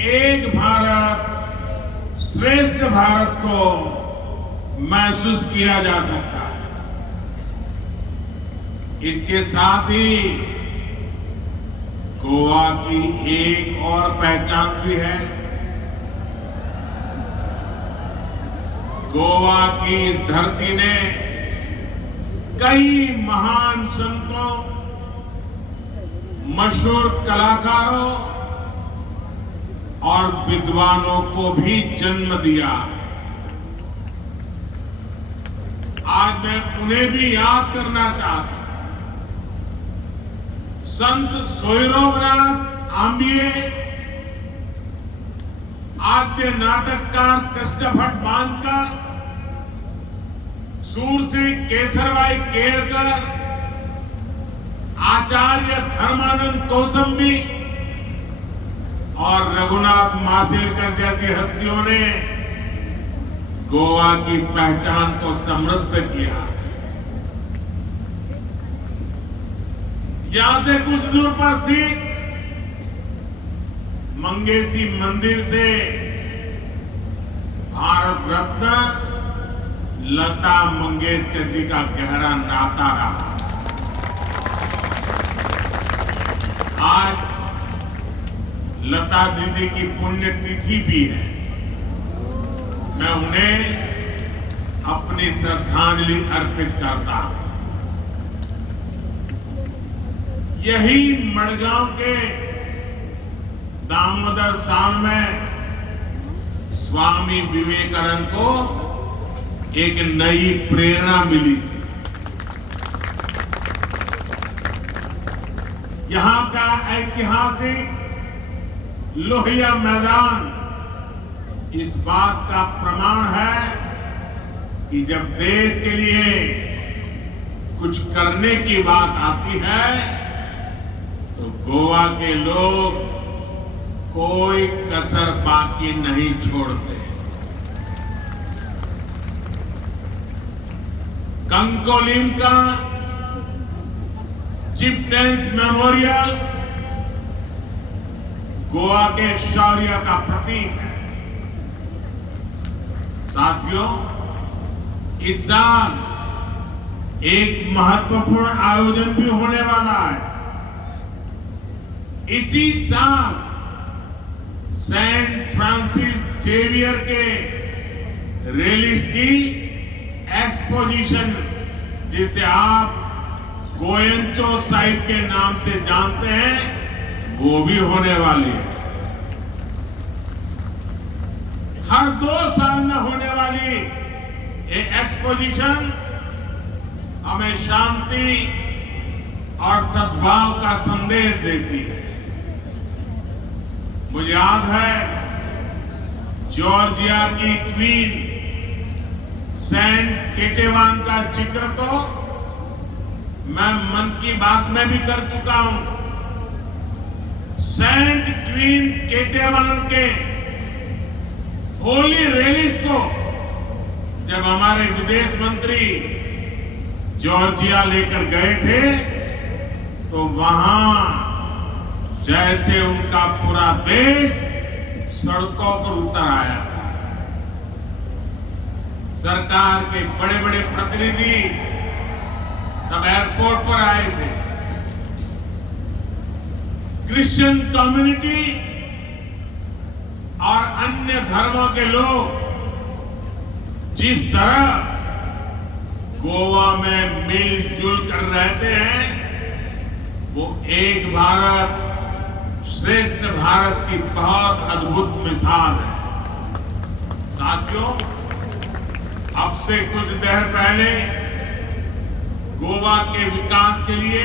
एक भारत श्रेष्ठ भारत को महसूस किया जा सकता है. इसके साथ ही गोवा की एक और पहचान भी है. गोवा की इस धरती ने कई महान संतों, मशहूर कलाकारों और विद्वानों को भी जन्म दिया. आज मैं उन्हें भी याद करना चाहता हूं. संत सोयरोबनाथ आंबिये, आद्य नाटककार कृष्ण भट्ट बांधकर, सूरसिंह केसरबाई केरकर, आचार्य धर्मानंद कौसंबी और रघुनाथ माशेलकर जैसी हस्तियों ने गोवा की पहचान को समृद्ध किया. यहां से कुछ दूर पर स्थित मंगेशी मंदिर से भारत रत्न लता मंगेशकर जी का गहरा नाता रहा. आज लता दीदी की पुण्यतिथि भी है. मैं उन्हें अपनी श्रद्धांजलि अर्पित करता हूं. यही मड़गांव के दामोदर साल में स्वामी विवेकानंद को एक नई प्रेरणा मिली थी. यहां का ऐतिहासिक लोहिया मैदान इस बात का प्रमाण है कि जब देश के लिए कुछ करने की बात आती है तो गोवा के लोग कोई कसर बाकी नहीं छोड़ते. कंकोलिम का चिपडेंस मेमोरियल गोवा के शौर्य का प्रतीक है. साथियों, इस साल एक महत्वपूर्ण आयोजन भी होने वाला है. इसी साल सेंट फ्रांसिस जेवियर के रेलिस की एक्सपोजिशन, जिसे आप गोयंचो साहिब के नाम से जानते हैं, वो भी होने वाली है. हर 2 साल में होने वाली ये एक्सपोजिशन हमें शांति और सद्भाव का संदेश देती है. मुझे याद है जॉर्जिया की क्वीन सेंट केटेवान का जिक्र तो मैं मन की बात में भी कर चुका हूं. सेंट क्वीन केटेवान के होली रेलिस को जब हमारे विदेश मंत्री जॉर्जिया लेकर गए थे तो वहां जैसे उनका पूरा देश सड़कों पर उतर आया था। सरकार के बड़े बड़े प्रतिनिधि तब एयरपोर्ट पर आए थे। क्रिश्चियन कम्युनिटी और अन्य धर्मों के लोग जिस तरह गोवा में मिलजुल कर रहते हैं वो एक भारत श्रेष्ठ भारत की बहुत अद्भुत मिसाल है। साथियों, अब से कुछ देर पहले गोवा के विकास के लिए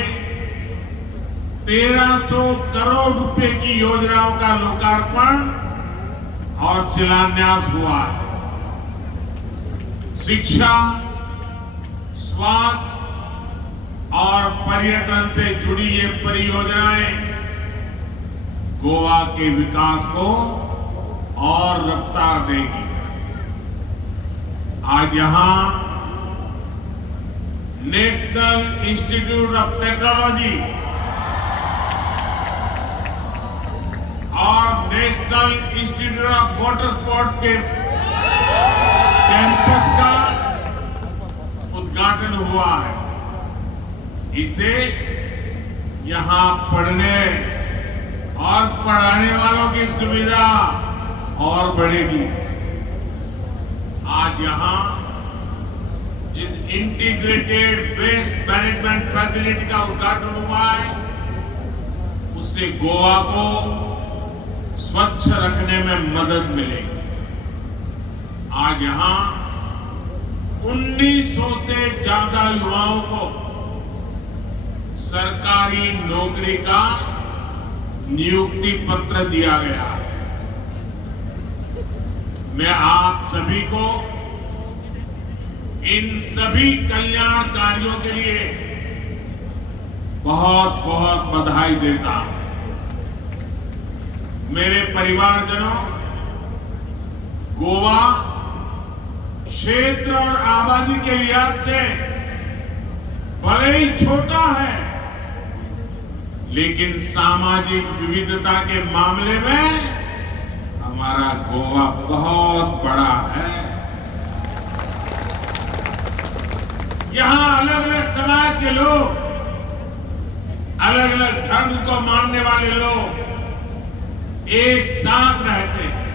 1300 करोड़ रुपए की योजनाओं का लोकार्पण और शिलान्यास हुआ है। शिक्षा, स्वास्थ्य और पर्यटन से जुड़ी ये परियोजनाएं गोवा के विकास को और रफ्तार देगी। आज यहां नेशनल इंस्टीट्यूट ऑफ टेक्नोलॉजी और national institute of water sports के कैंपस का उद्घाटन हुआ है। इससे यहां पढ़ने और पढ़ाने वालों की सुविधा और बढ़ेगी। आज यहां जिस इंटीग्रेटेड वेस्ट मैनेजमेंट फैसिलिटी का उद्घाटन हुआ है उससे गोवा को स्वच्छ रखने में मदद मिलेगी। आज यहां 1900 से ज्यादा युवाओं को सरकारी नौकरी का नियुक्ति पत्र दिया गया है। मैं आप सभी को इन सभी कल्याण कार्यों के लिए बहुत बहुत बधाई देता हूं। मेरे परिवारजनों, गोवा क्षेत्र और आबादी के लिहाज से भले ही छोटा है लेकिन सामाजिक विविधता के मामले में हमारा गोवा बहुत बड़ा है। यहां अलग अलग समाज के लोग, अलग अलग धर्म को मानने वाले लोग एक साथ रहते हैं,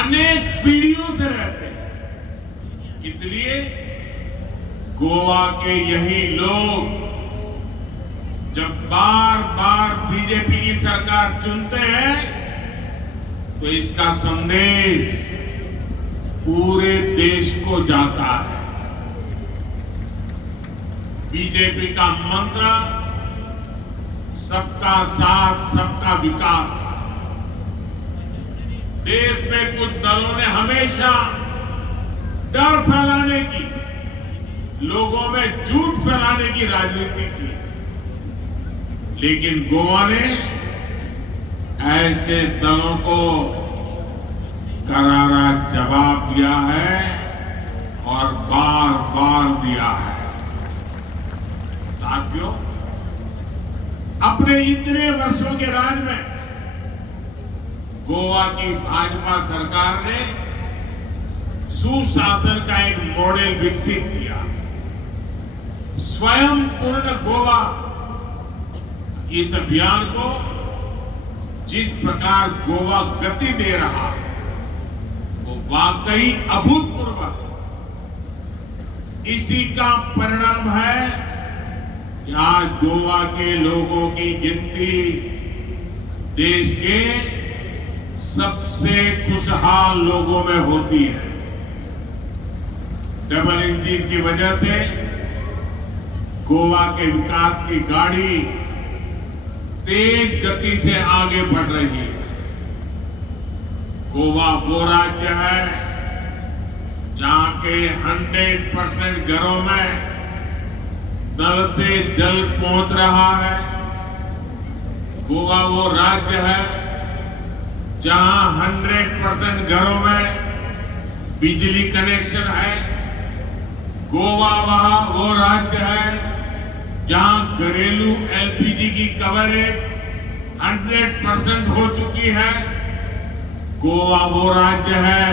अनेक पीढ़ियों से रहते हैं। इसलिए गोवा के यही लोग जब बार बार बीजेपी की सरकार चुनते हैं तो इसका संदेश पूरे देश को जाता है। बीजेपी का मंत्र सबका साथ, सबका विकास। देश में कुछ दलों ने हमेशा डर फैलाने की, लोगों में झूठ फैलाने की राजनीति की, लेकिन गोवा ने ऐसे दलों को करारा जवाब दिया है और बार बार दिया है। साथियों, अपने इतने वर्षों के राज में गोवा की भाजपा सरकार ने सुशासन का एक मॉडल विकसित किया। स्वयं पूर्ण गोवा, इस अभियान को जिस प्रकार गोवा गति दे रहा वो वाकई अभूतपूर्व है। इसी का परिणाम है कि आज गोवा के लोगों की गिनती देश के सबसे खुशहाल लोगों में होती है। डबल इंजन की वजह से गोवा के विकास की गाड़ी तेज गति से आगे बढ़ रही है। गोवा वो राज्य है जहां के 100% घरों में नल से जल पहुंच रहा है। गोवा वो राज्य है जहां 100% घरों में बिजली कनेक्शन है। गोवा वो राज्य है जहां घरेलू एलपीजी की कवरेज 100% हो चुकी है। गोवा वो राज्य है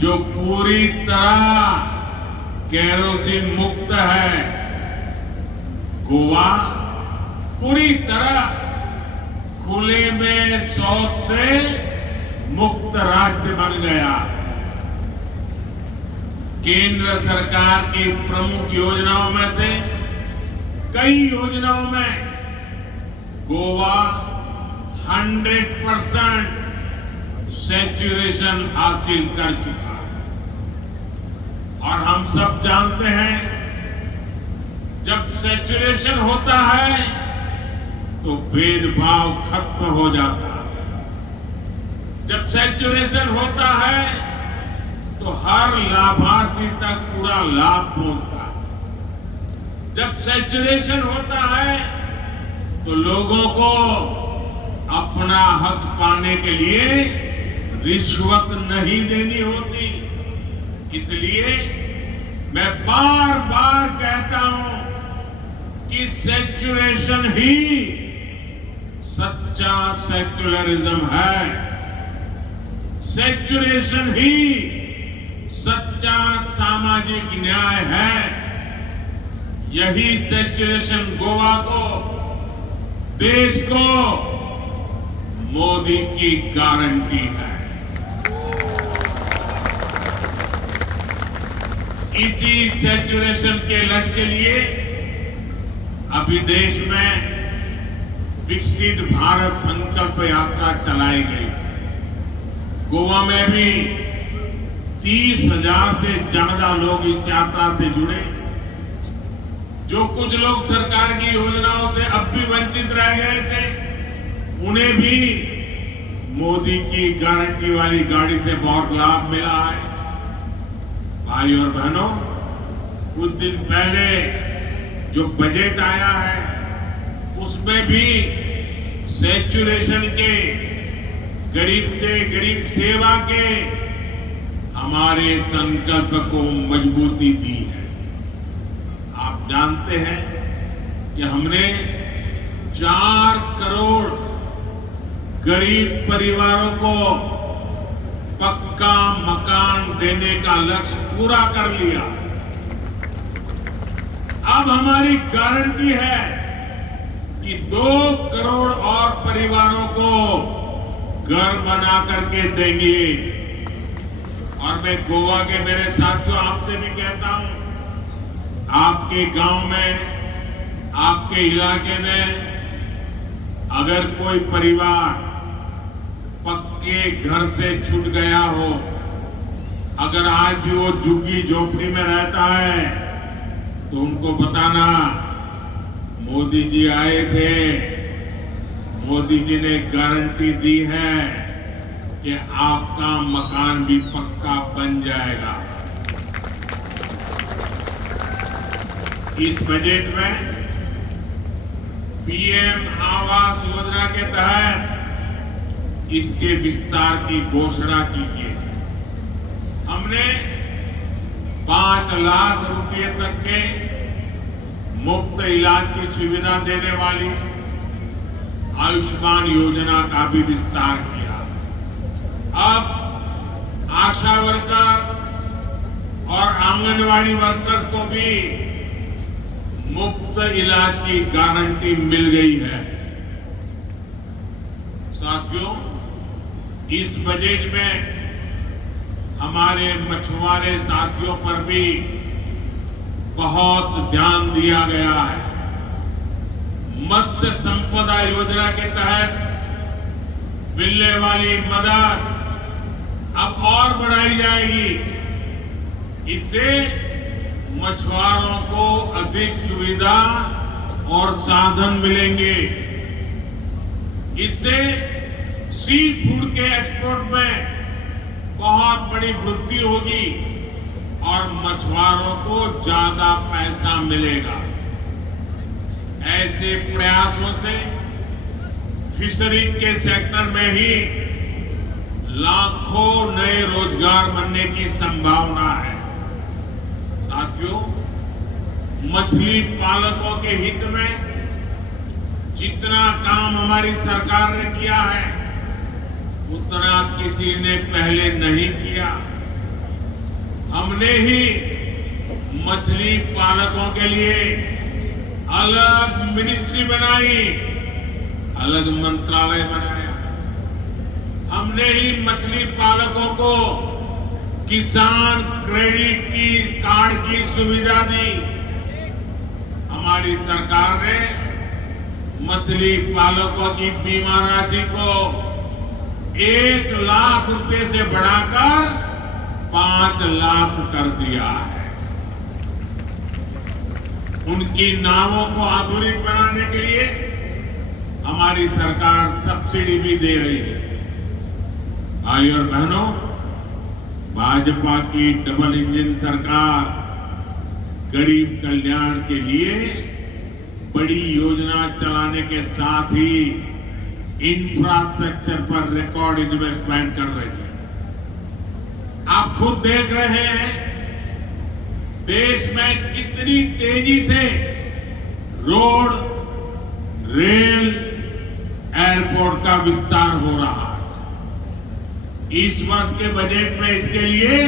जो पूरी तरह केरोसिन मुक्त है। गोवा पूरी तरह खुले में शौच से मुक्त राज्य बन गया। केंद्र सरकार की प्रमुख योजनाओं में से कई योजनाओं में गोवा 100% सैचुरेशन हासिल कर चुका है। और हम सब जानते हैं जब सैचुरेशन होता है तो भेदभाव खत्म हो जाता है। जब सैचुरेशन होता है तो हर लाभार्थी तक पूरा लाभ पहुंचता है। जब सैचुरेशन होता है तो लोगों को अपना हक पाने के लिए रिश्वत नहीं देनी होती। इसलिए मैं बार बार कहता हूं कि सैचुरेशन ही सच्चा सेक्युलरिज्म है। सैचुरेशन ही सच्चा सामाजिक न्याय है। यही सैचुरेशन गोवा को, देश को मोदी की गारंटी है। इसी सैचुरेशन के लक्ष्य के लिए अभी देश में विकसित भारत संकल्प यात्रा चलाई गई थी। गोवा में भी 30,000 से ज्यादा लोग इस यात्रा से जुड़े। जो कुछ लोग सरकार की योजनाओं से अब भी वंचित रह गए थे, उन्हें भी मोदी की गारंटी वाली गाड़ी से बहुत लाभ मिला है। भाई और बहनों, कुछ दिन पहले जो बजट आया है उसमें भी सैचुरेशन के, गरीब से गरीब सेवा के हमारे संकल्प को मजबूती दी है। आप जानते हैं कि हमने 4 करोड़ गरीब परिवारों को पक्का मकान देने का लक्ष्य पूरा कर लिया। अब हमारी गारंटी है कि 2 करोड़ और परिवारों को घर बना करके देंगे। और मैं गोवा के मेरे साथियों आपसे भी कहता हूं, आपके गांव में, आपके इलाके में अगर कोई परिवार पक्के घर से छूट गया हो, अगर आज भी वो झुग्गी झोपड़ी में रहता है, तो उनको बताना मोदी जी आए थे, मोदी जी ने गारंटी दी है कि आपका मकान भी पक्का बन जाएगा। इस बजट में पीएम आवास योजना के तहत इसके विस्तार की घोषणा की गई। हमने 5 लाख रुपए तक के मुफ्त इलाज की सुविधा देने वाली आयुष्मान योजना का भी विस्तार किया। अब आशा वर्कर और आंगनवाड़ी वर्कर्स को भी मुफ्त इलाज की गारंटी मिल गई है। साथियों, इस बजट में हमारे मछुआरे साथियों पर भी बहुत ध्यान दिया गया है। मत्स्य संपदा योजना के तहत मिलने वाली मदद अब और बढ़ाई जाएगी। इससे मछुआरों को अधिक सुविधा और साधन मिलेंगे। इससे सी फूड के एक्सपोर्ट में बहुत बड़ी वृद्धि होगी और मछुआरों को ज्यादा पैसा मिलेगा। ऐसे प्रयासों से फिशरीज के सेक्टर में ही लाखों नए रोजगार बनने की संभावना है। साथियों, मछली पालकों के हित में जितना काम हमारी सरकार ने किया है उतना किसी ने पहले नहीं किया। हमने ही मछली पालकों के लिए अलग मिनिस्ट्री बनाई, अलग मंत्रालय बनाया। हमने ही मछली पालकों को किसान क्रेडिट की कार्ड की सुविधा दी। हमारी सरकार ने मछली पालकों की बीमा राशि को 1 लाख रुपए से बढ़ाकर 5 लाख कर दिया है। उनकी नावों को आधुनिक बनाने के लिए हमारी सरकार सब्सिडी भी दे रही है। भाई और बहनों, भाजपा की डबल इंजन सरकार गरीब कल्याण के लिए बड़ी योजना चलाने के साथ ही इंफ्रास्ट्रक्चर पर रिकॉर्ड इन्वेस्टमेंट कर रही है। आप खुद देख रहे हैं देश में कितनी तेजी से रोड, रेल, एयरपोर्ट का विस्तार हो रहा है। इस वर्ष के बजट में इसके लिए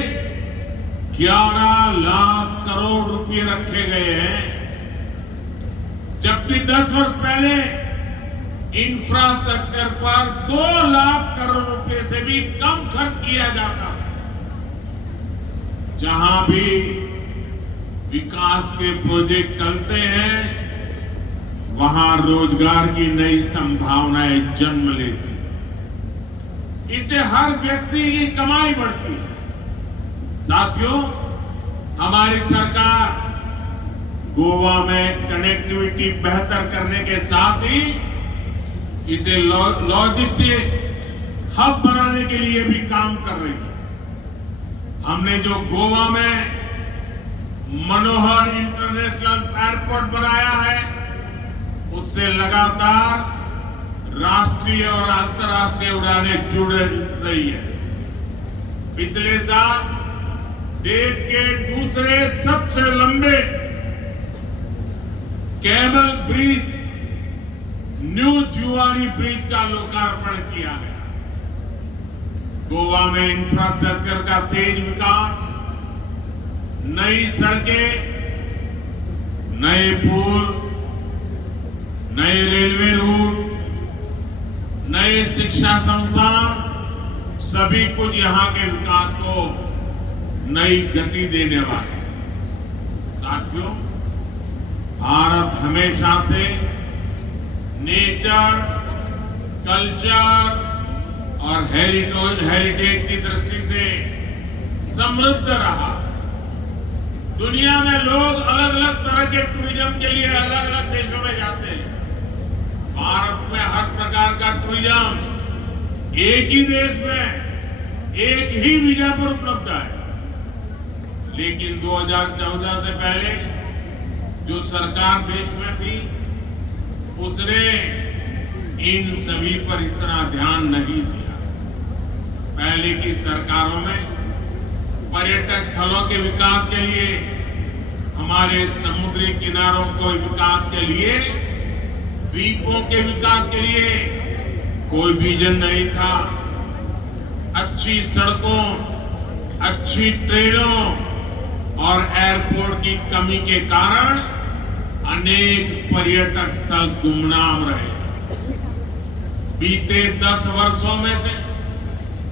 11 लाख करोड़ रुपए रखे गए हैं, जबकि 10 वर्ष पहले इंफ्रास्ट्रक्चर पर 2 लाख करोड़ रुपए से भी कम खर्च किया जाता है। जहां भी विकास के प्रोजेक्ट चलते हैं वहां रोजगार की नई संभावनाएं जन्म लेती हैं। इससे हर व्यक्ति की कमाई बढ़ती है। साथियों, हमारी सरकार गोवा में कनेक्टिविटी बेहतर करने के साथ ही इसे लॉजिस्टिक हब बनाने के लिए भी काम कर रही है। हमने जो गोवा में मनोहर इंटरनेशनल एयरपोर्ट बनाया है उससे लगातार राष्ट्रीय और अंतर्राष्ट्रीय उड़ानें जुड़ रही है। पिछले साल देश के दूसरे सबसे लंबे केबल ब्रिज न्यू जुआरी ब्रिज का लोकार्पण किया गया। गोवा में इंफ्रास्ट्रक्चर का तेज विकास, नई सड़कें, नए पुल, नए रेलवे रूट, नए शिक्षा संस्थान, सभी कुछ यहां के विकास को नई गति देने वाले। साथियों, भारत हमेशा से नेचर, कल्चर और हेरिटेज की दृष्टि से समृद्ध रहा। दुनिया में लोग अलग अलग तरह के टूरिज्म के लिए अलग अलग देशों में जाते हैं। भारत में हर प्रकार का टूरिज्म एक ही देश में एक ही वीजा पर उपलब्ध है। लेकिन 2014 से पहले जो सरकार देश में थी उसने इन सभी पर इतना ध्यान नहीं दिया। पहले की सरकारों में पर्यटक स्थलों के विकास के लिए, हमारे समुद्री किनारों के विकास के लिए, द्वीपों के विकास के लिए कोई विजन नहीं था। अच्छी सड़कों, अच्छी ट्रेनों और एयरपोर्ट की कमी के कारण अनेक पर्यटक स्थल गुमनाम रहे। बीते 10 वर्षों में से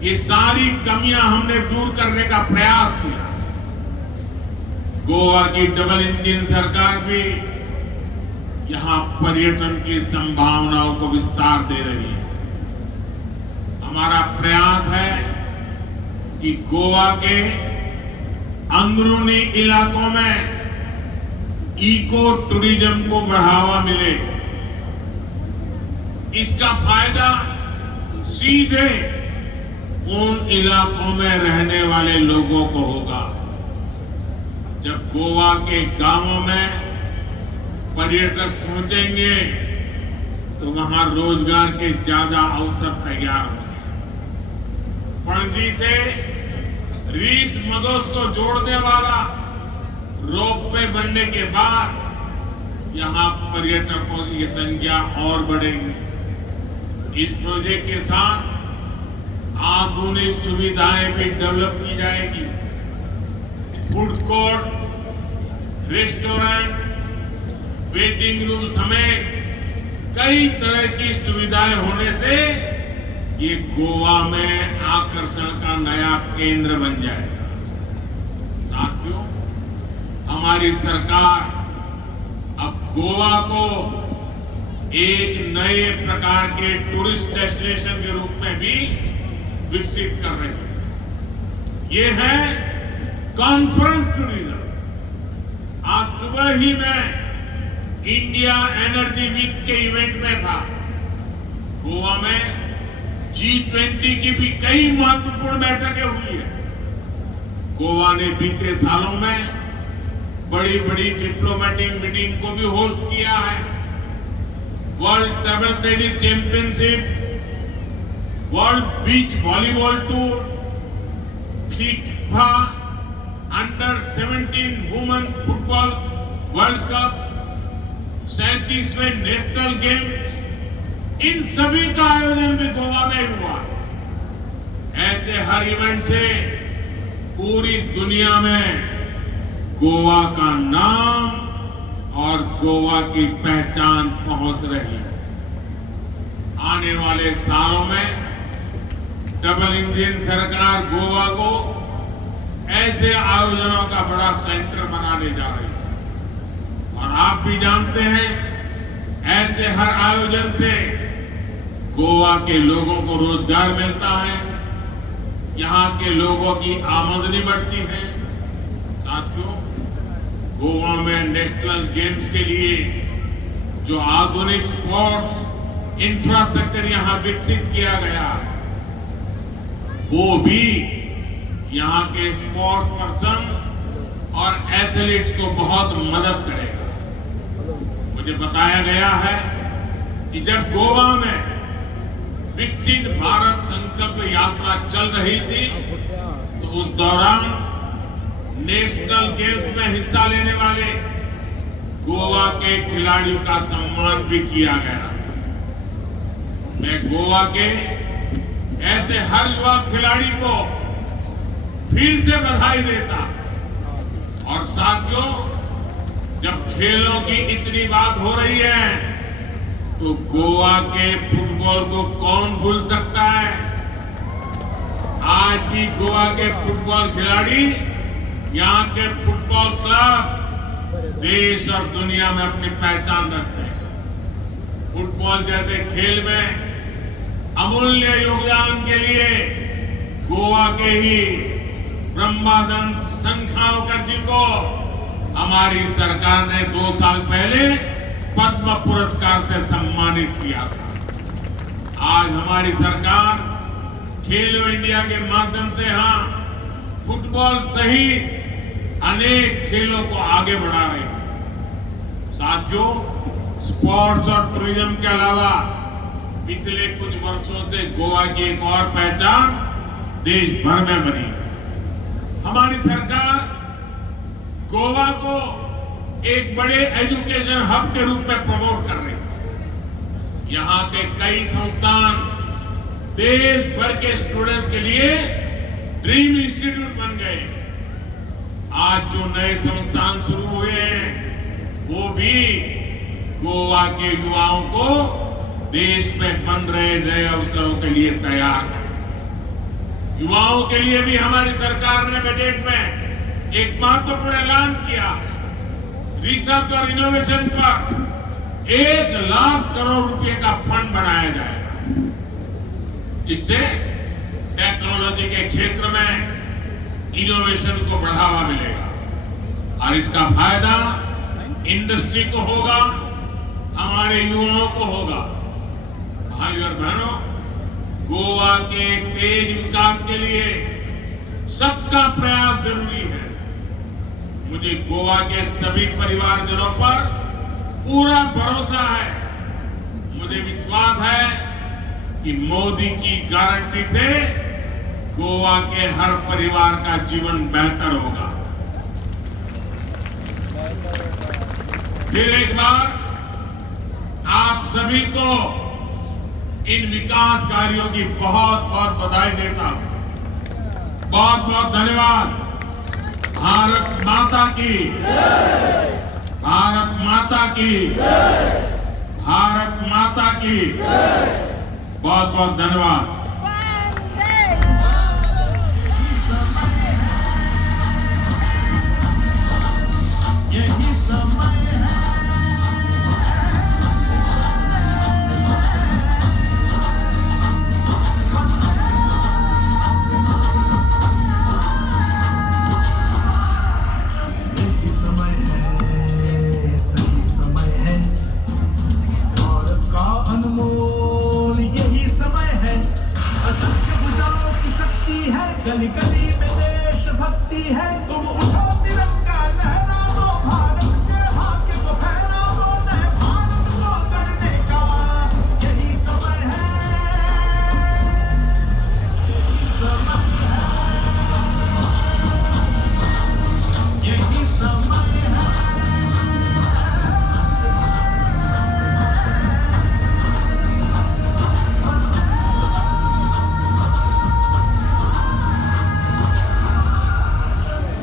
ये सारी कमियां हमने दूर करने का प्रयास किया। गोवा की डबल इंजन सरकार भी यहां पर्यटन की संभावनाओं को विस्तार दे रही है। हमारा प्रयास है कि गोवा के अंदरूनी इलाकों में इको टूरिज्म को बढ़ावा मिले। इसका फायदा सीधे उन इलाकों में रहने वाले लोगों को होगा। जब गोवा के गांवों में पर्यटक पहुंचेंगे तो वहां रोजगार के ज्यादा अवसर तैयार होंगे। पणजी से रीस मदोस को जोड़ने वाला रोपवे बनने के बाद यहाँ पर्यटकों की संख्या और बढ़ेगी। इस प्रोजेक्ट के साथ आधुनिक सुविधाएं भी डेवलप की जाएगी। Food court, restaurant, waiting room समेत कई तरह की सुविधाएं होने से ये गोवा में आकर्षण का नया केंद्र बन जाएगा। साथियों, हमारी सरकार अब गोवा को एक नए प्रकार के टूरिस्ट डेस्टिनेशन के रूप में भी विकसित कर रही है। ये है कॉन्फ्रेंस टूरिज्म। आज सुबह ही मैं इंडिया एनर्जी वीक के इवेंट में था। गोवा में G20 की भी कई महत्वपूर्ण बैठकें हुई है। गोवा ने बीते सालों में बड़ी बड़ी डिप्लोमेटिक मीटिंग को भी होस्ट किया है। World table tennis championship, world beach volleyball tour, FIFA under 17 women football world cup, 37वें नेशनल गेम्स, इन सभी का आयोजन भी गोवा में हुआ। ऐसे हर इवेंट से पूरी दुनिया में गोवा का नाम और गोवा की पहचान पहुंच रही है। आने वाले सालों में डबल इंजन सरकार गोवा को ऐसे आयोजनों का बड़ा सेंटर बनाने जा रही है। और आप भी जानते हैं, ऐसे हर आयोजन से गोवा के लोगों को रोजगार मिलता है, यहाँ के लोगों की आमदनी बढ़ती है। साथियों, गोवा में नेशनल गेम्स के लिए जो आधुनिक स्पोर्ट्स इंफ्रास्ट्रक्चर यहाँ विकसित किया गया, वो भी यहाँ के स्पोर्ट्स पर्सन और एथलीट्स को बहुत मदद करेगा। मुझे बताया गया है कि जब गोवा में विकसित भारत संकल्प यात्रा चल रही थी, तो उस दौरान नेशनल गेम्स में हिस्सा लेने वाले गोवा के खिलाड़ियों का सम्मान भी किया गया। मैं गोवा के ऐसे हर युवा खिलाड़ी को फिर से बधाई देता। और साथियों, जब खेलों की इतनी बात हो रही है, तो गोवा के फुटबॉल को कौन भूल सकता है। आज भी गोवा के फुटबॉल खिलाड़ी, यहाँ के फुटबॉल क्लब देश और दुनिया में अपनी पहचान रखते हैं। फुटबॉल जैसे खेल में अमूल्य योगदान के लिए गोवा के ही ब्रह्मानंद संखावकर जी को हमारी सरकार ने 2 साल पहले पद्म पुरस्कार से सम्मानित किया था। आज हमारी सरकार खेलो इंडिया के माध्यम से यहाँ फुटबॉल सहित अनेक खेलों को आगे बढ़ा रही है। साथियों, स्पोर्ट्स और टूरिज्म के अलावा पिछले कुछ वर्षों से गोवा की एक और पहचान देश भर में बनी है। हमारी सरकार गोवा को एक बड़े एजुकेशन हब के रूप में प्रमोट कर रही है। यहाँ के कई संस्थान देश भर के स्टूडेंट्स के लिए ड्रीम इंस्टीट्यूट बन गए। आज जो नए संस्थान शुरू हुए हैं, वो भी गोवा के युवाओं को देश में बन रहे नए अवसरों के लिए तैयार करें। युवाओं के लिए भी हमारी सरकार ने बजट में एक महत्वपूर्ण ऐलान किया है। रिसर्च और इनोवेशन पर 1 लाख करोड़ रुपए का फंड बनाया जाएगा। इससे टेक्नोलॉजी के क्षेत्र में इनोवेशन को बढ़ावा मिलेगा और इसका फायदा इंडस्ट्री को होगा, हमारे युवाओं को होगा। भाइयों और बहनों, गोवा के तेज विकास के लिए सबका प्रयास जरूरी है। मुझे गोवा के सभी परिवारजनों पर पूरा भरोसा है। मुझे विश्वास है कि मोदी की गारंटी से गोवा के हर परिवार का जीवन बेहतर होगा। फिर एक बार आप सभी को इन विकास कार्यों की बहुत बहुत बधाई देता हूं। बहुत बहुत धन्यवाद। भारत माता की, भारत माता की, भारत माता की, बहुत बहुत धन्यवाद। यही समय है, यही समय है, सही समय है, भारत का अनमोल यही समय है। असंख्य भुजाओं की शक्ति है, गली गली में देशभक्ति है। तुम उठो तिरंगा लहरा दो, भारत के भाग्य को फहरा दो, नए भारत को करने का यही समय है, यही समय है, यही समय है।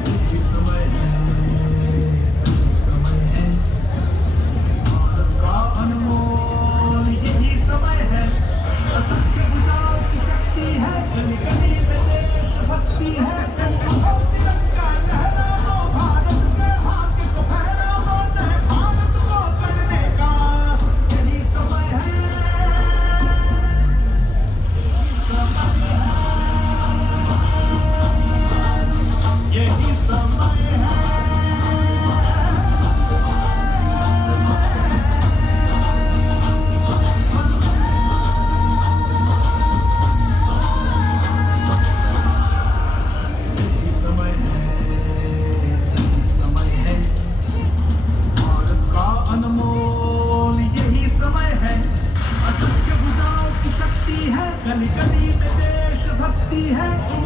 यही समय है, सही समय है, भारत का अनमोल यही समय है। असंख्य भुजाओं की शक्ति है, गली गली में देशभक्ति है। तुम उठो तिरंगा लहरा दो, भारत के भाग्य को फहरा दो, नए भारत को करने का यही समय है, यही समय है, यही समय है। यही समय है, सही समय है, भारत का अनमोल यही समय है। असंख्य भुजाओं की शक्ति है, गली गली में देशभक्ति है। तुम